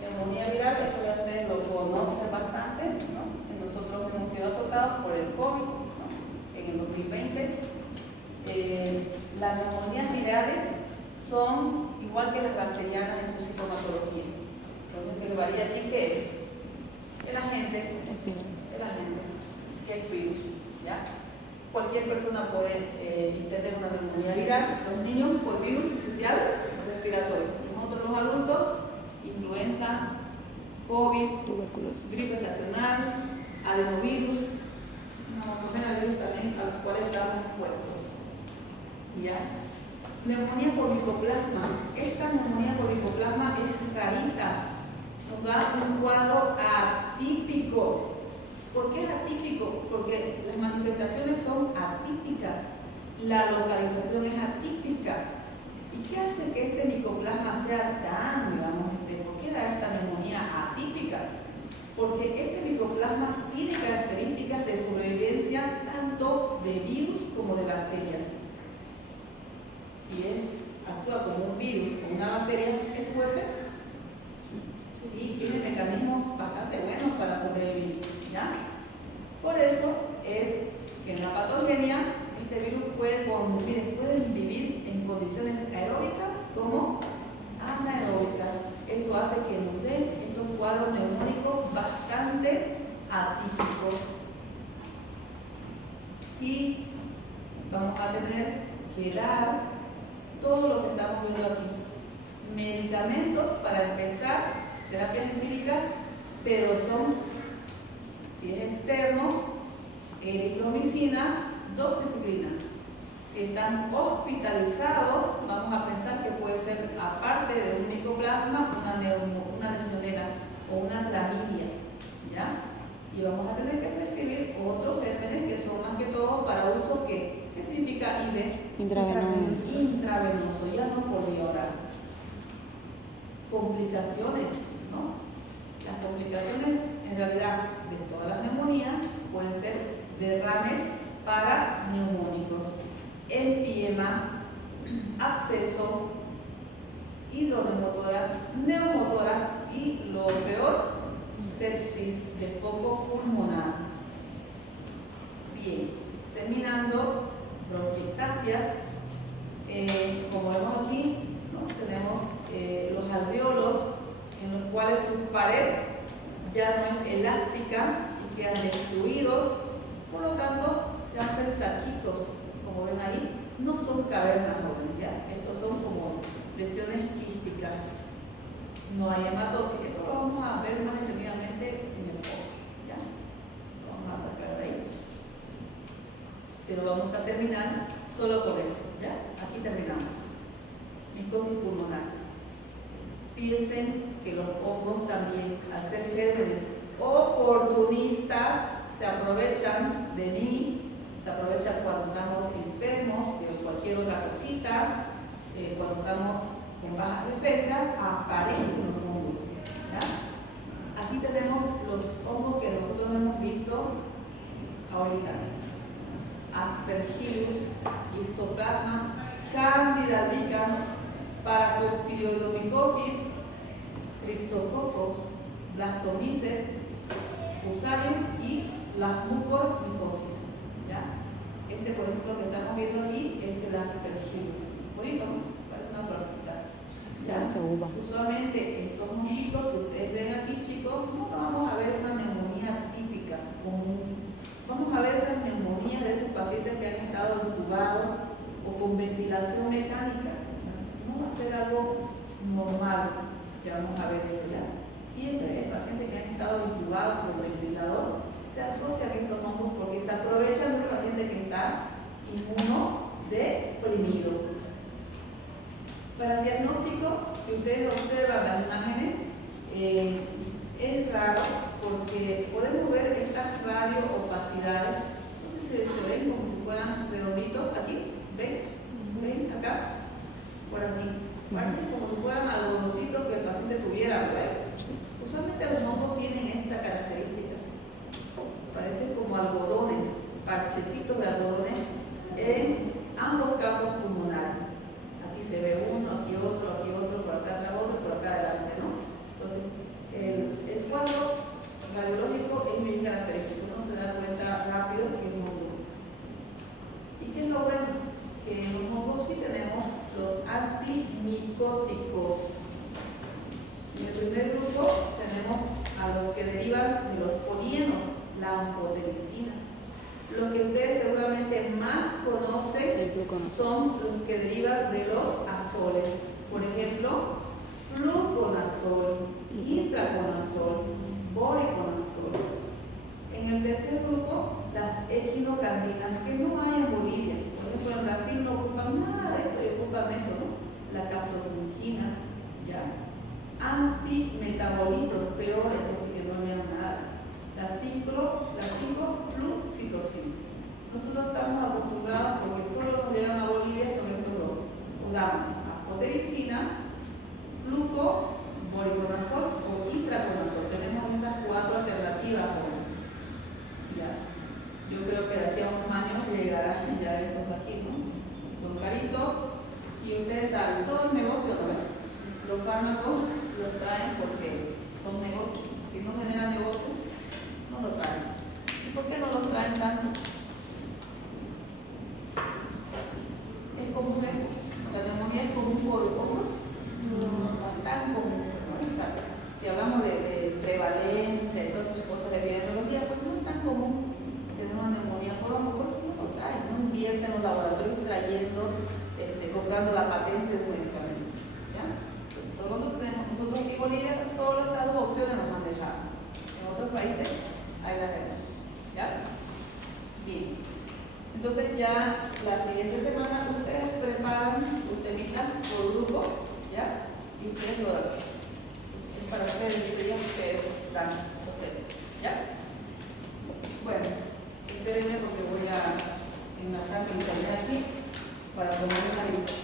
Neumonía viral, esto ya ustedes lo conocen bastante, ¿no? Nosotros hemos sido azotados por el COVID, ¿no? En el 2020 las neumonías virales son igual que las bacterianas en su sintomatología. Entonces, que lo varía aquí, ¿qué es? El agente, que es virus, ¿ya? Cualquier persona puede tener una neumonía viral, los niños por virus sincitial respiratorio, nosotros los adultos, influenza, COVID, Tuberculosis. gripe estacional, adenovirus, una montón de virus también a los cuales estamos expuestos. ¿Ya? Neumonía por micoplasma. Esta neumonía por micoplasma es rarita, nos da un cuadro atípico. ¿Por qué es atípico? Porque las manifestaciones son atípicas, la localización es atípica. ¿Y qué hace que este micoplasma sea tan, por qué da esta neumonía atípica? Porque este micoplasma tiene características de sobrevivencia tanto de virus como de bacterias. Si actúa como un virus o una bacteria, ¿es fuerte? Sí, tiene mecanismos bastante buenos para sobrevivir, ¿ya? Por eso es que en la patogenia este virus pueden vivir en condiciones aeróbicas como anaeróbicas. Eso hace que nos den estos cuadros neumónicos bastante atípicos. Y vamos a tener que dar todo lo que estamos viendo aquí. Medicamentos para empezar, terapias empíricas, pero son, si es externo, eritromicina, doxiciclina. Si están hospitalizados, vamos a pensar que puede ser, aparte de un micoplasma, una legionela o una clamidia, ¿ya? Y vamos a tener que prescribir otros gérmenes que son más que todo para uso que, ¿qué significa IV? Intravenoso. Intravenoso, ya no por vía oral. Complicaciones, ¿no? Las complicaciones, en realidad, de todas las neumonías pueden ser derrames paraneumónicos, empiema, absceso, hidronemotoras, neumotoras y, lo peor, sepsis de foco pulmonar. Bien, terminando, bronquiectasias, como vemos aquí, ¿no? Tenemos los alveolos en los cuales su pared ya no es elástica y quedan destruidos, por lo tanto se hacen saquitos, como ven ahí, no son cavernas jóvenes, ¿ya? Estos son como lesiones quísticas, no hay hematosis. Esto lo vamos a ver más determinadamente en el post, ¿ya? Lo vamos a sacar de ahí, pero vamos a terminar solo con esto, ¿ya? Aquí terminamos. Micosis pulmonar. Piensen que los hongos también, al ser gérmenes oportunistas, se aprovechan de mí, se aprovechan cuando estamos enfermos, de cualquier otra cosita, cuando estamos con bajas defensas, aparecen los hongos, ¿ya? Aquí tenemos los hongos que nosotros hemos visto ahorita. Aspergillus, Histoplasma, Candida albicans, Paracoccidioidomicosis, Cryptococos, Blastomyces, Fusarium y las mucormicosis, ¿ya? Este, por ejemplo, que estamos viendo aquí es el Aspergillus. Bonito, ¿no? Parece una florcita. ¿Ya? Usualmente estos mosquitos que ustedes ven aquí, chicos, no vamos a ver una neumonía típica, común. Vamos a ver esas neumonías de esos pacientes que han estado intubados o con ventilación mecánica. No va a ser algo normal que vamos a ver esto, ya. Siempre pacientes que han estado intubados con ventilador se asocian a estos hongos porque se aprovechan del paciente que está inmunodeprimido. Para el diagnóstico, si ustedes observan las imágenes, es raro porque podemos ver estas radioopacidades. No sé si se ven como si fueran redonditos aquí. ¿Ven? ¿Ven acá? Por aquí. Parece como si fueran algodoncitos que el paciente tuviera, ¿ves? Usualmente los hongos tienen esta característica. Parecen como algodones, parchecitos de algodones en ambos campos pulmonares. Aquí se ve uno, aquí otro, por acá atrás otro, por acá adelante, ¿no? Entonces, el cuadro radiológico es muy característico, uno se da cuenta rápido que es un hongo. ¿Y qué es lo bueno? Que los hongos sí grupo tenemos a los que derivan de los polienos, la anfotericina. Los que ustedes seguramente más conocen El fluconazol. son los que derivan de los azoles. Por ejemplo, fluconazol, itraconazol, boriconazol. En el tercer grupo, las equinocandinas, que no hay en Bolivia. Por ejemplo, en Brasil no ocupan nada de esto y ocupan esto, ¿no? La capsofungina, ¿ya? Antimetabolitos, peor, estos sí que no vean nada. La 5-flucitosina. Nosotros estamos acostumbrados, porque solo nos llegan a Bolivia, son estos dos. Usamos anfotericina, fluco, boriconazol o itraconazol. Tenemos estas 4 alternativas hoy. Ya. Yo creo que de aquí a unos años llegarán ya estos aquí, ¿no? Son caritos y ustedes saben, todo es negocio, ¿no? Los fármacos los traen porque son negocios. Si no generan negocio, no lo traen. ¿Y por qué no los traen tanto? Es común esto. La neumonía es común por pocos, no es tan común, ¿no? O sea, si hablamos de prevalencia y todas esas cosas de epidemiología, pues no es tan común tener una neumonía por ojo, por eso no lo traen, no invierten en los laboratorios trayendo, comprando la patente de un medicamento. ¿Ya? Solo nosotros aquí en Bolivia, solo estas 2 opciones nos han dejado. En otros países hay las demás. ¿Ya? Bien. Entonces ya la siguiente semana ustedes preparan sus temitas por grupo, ¿ya? Y ustedes lo dan. Es para ustedes, ustedes dan los temas, ¿ya? Bueno, espérenme porque voy a enlazar mi internet aquí para tomar una lista.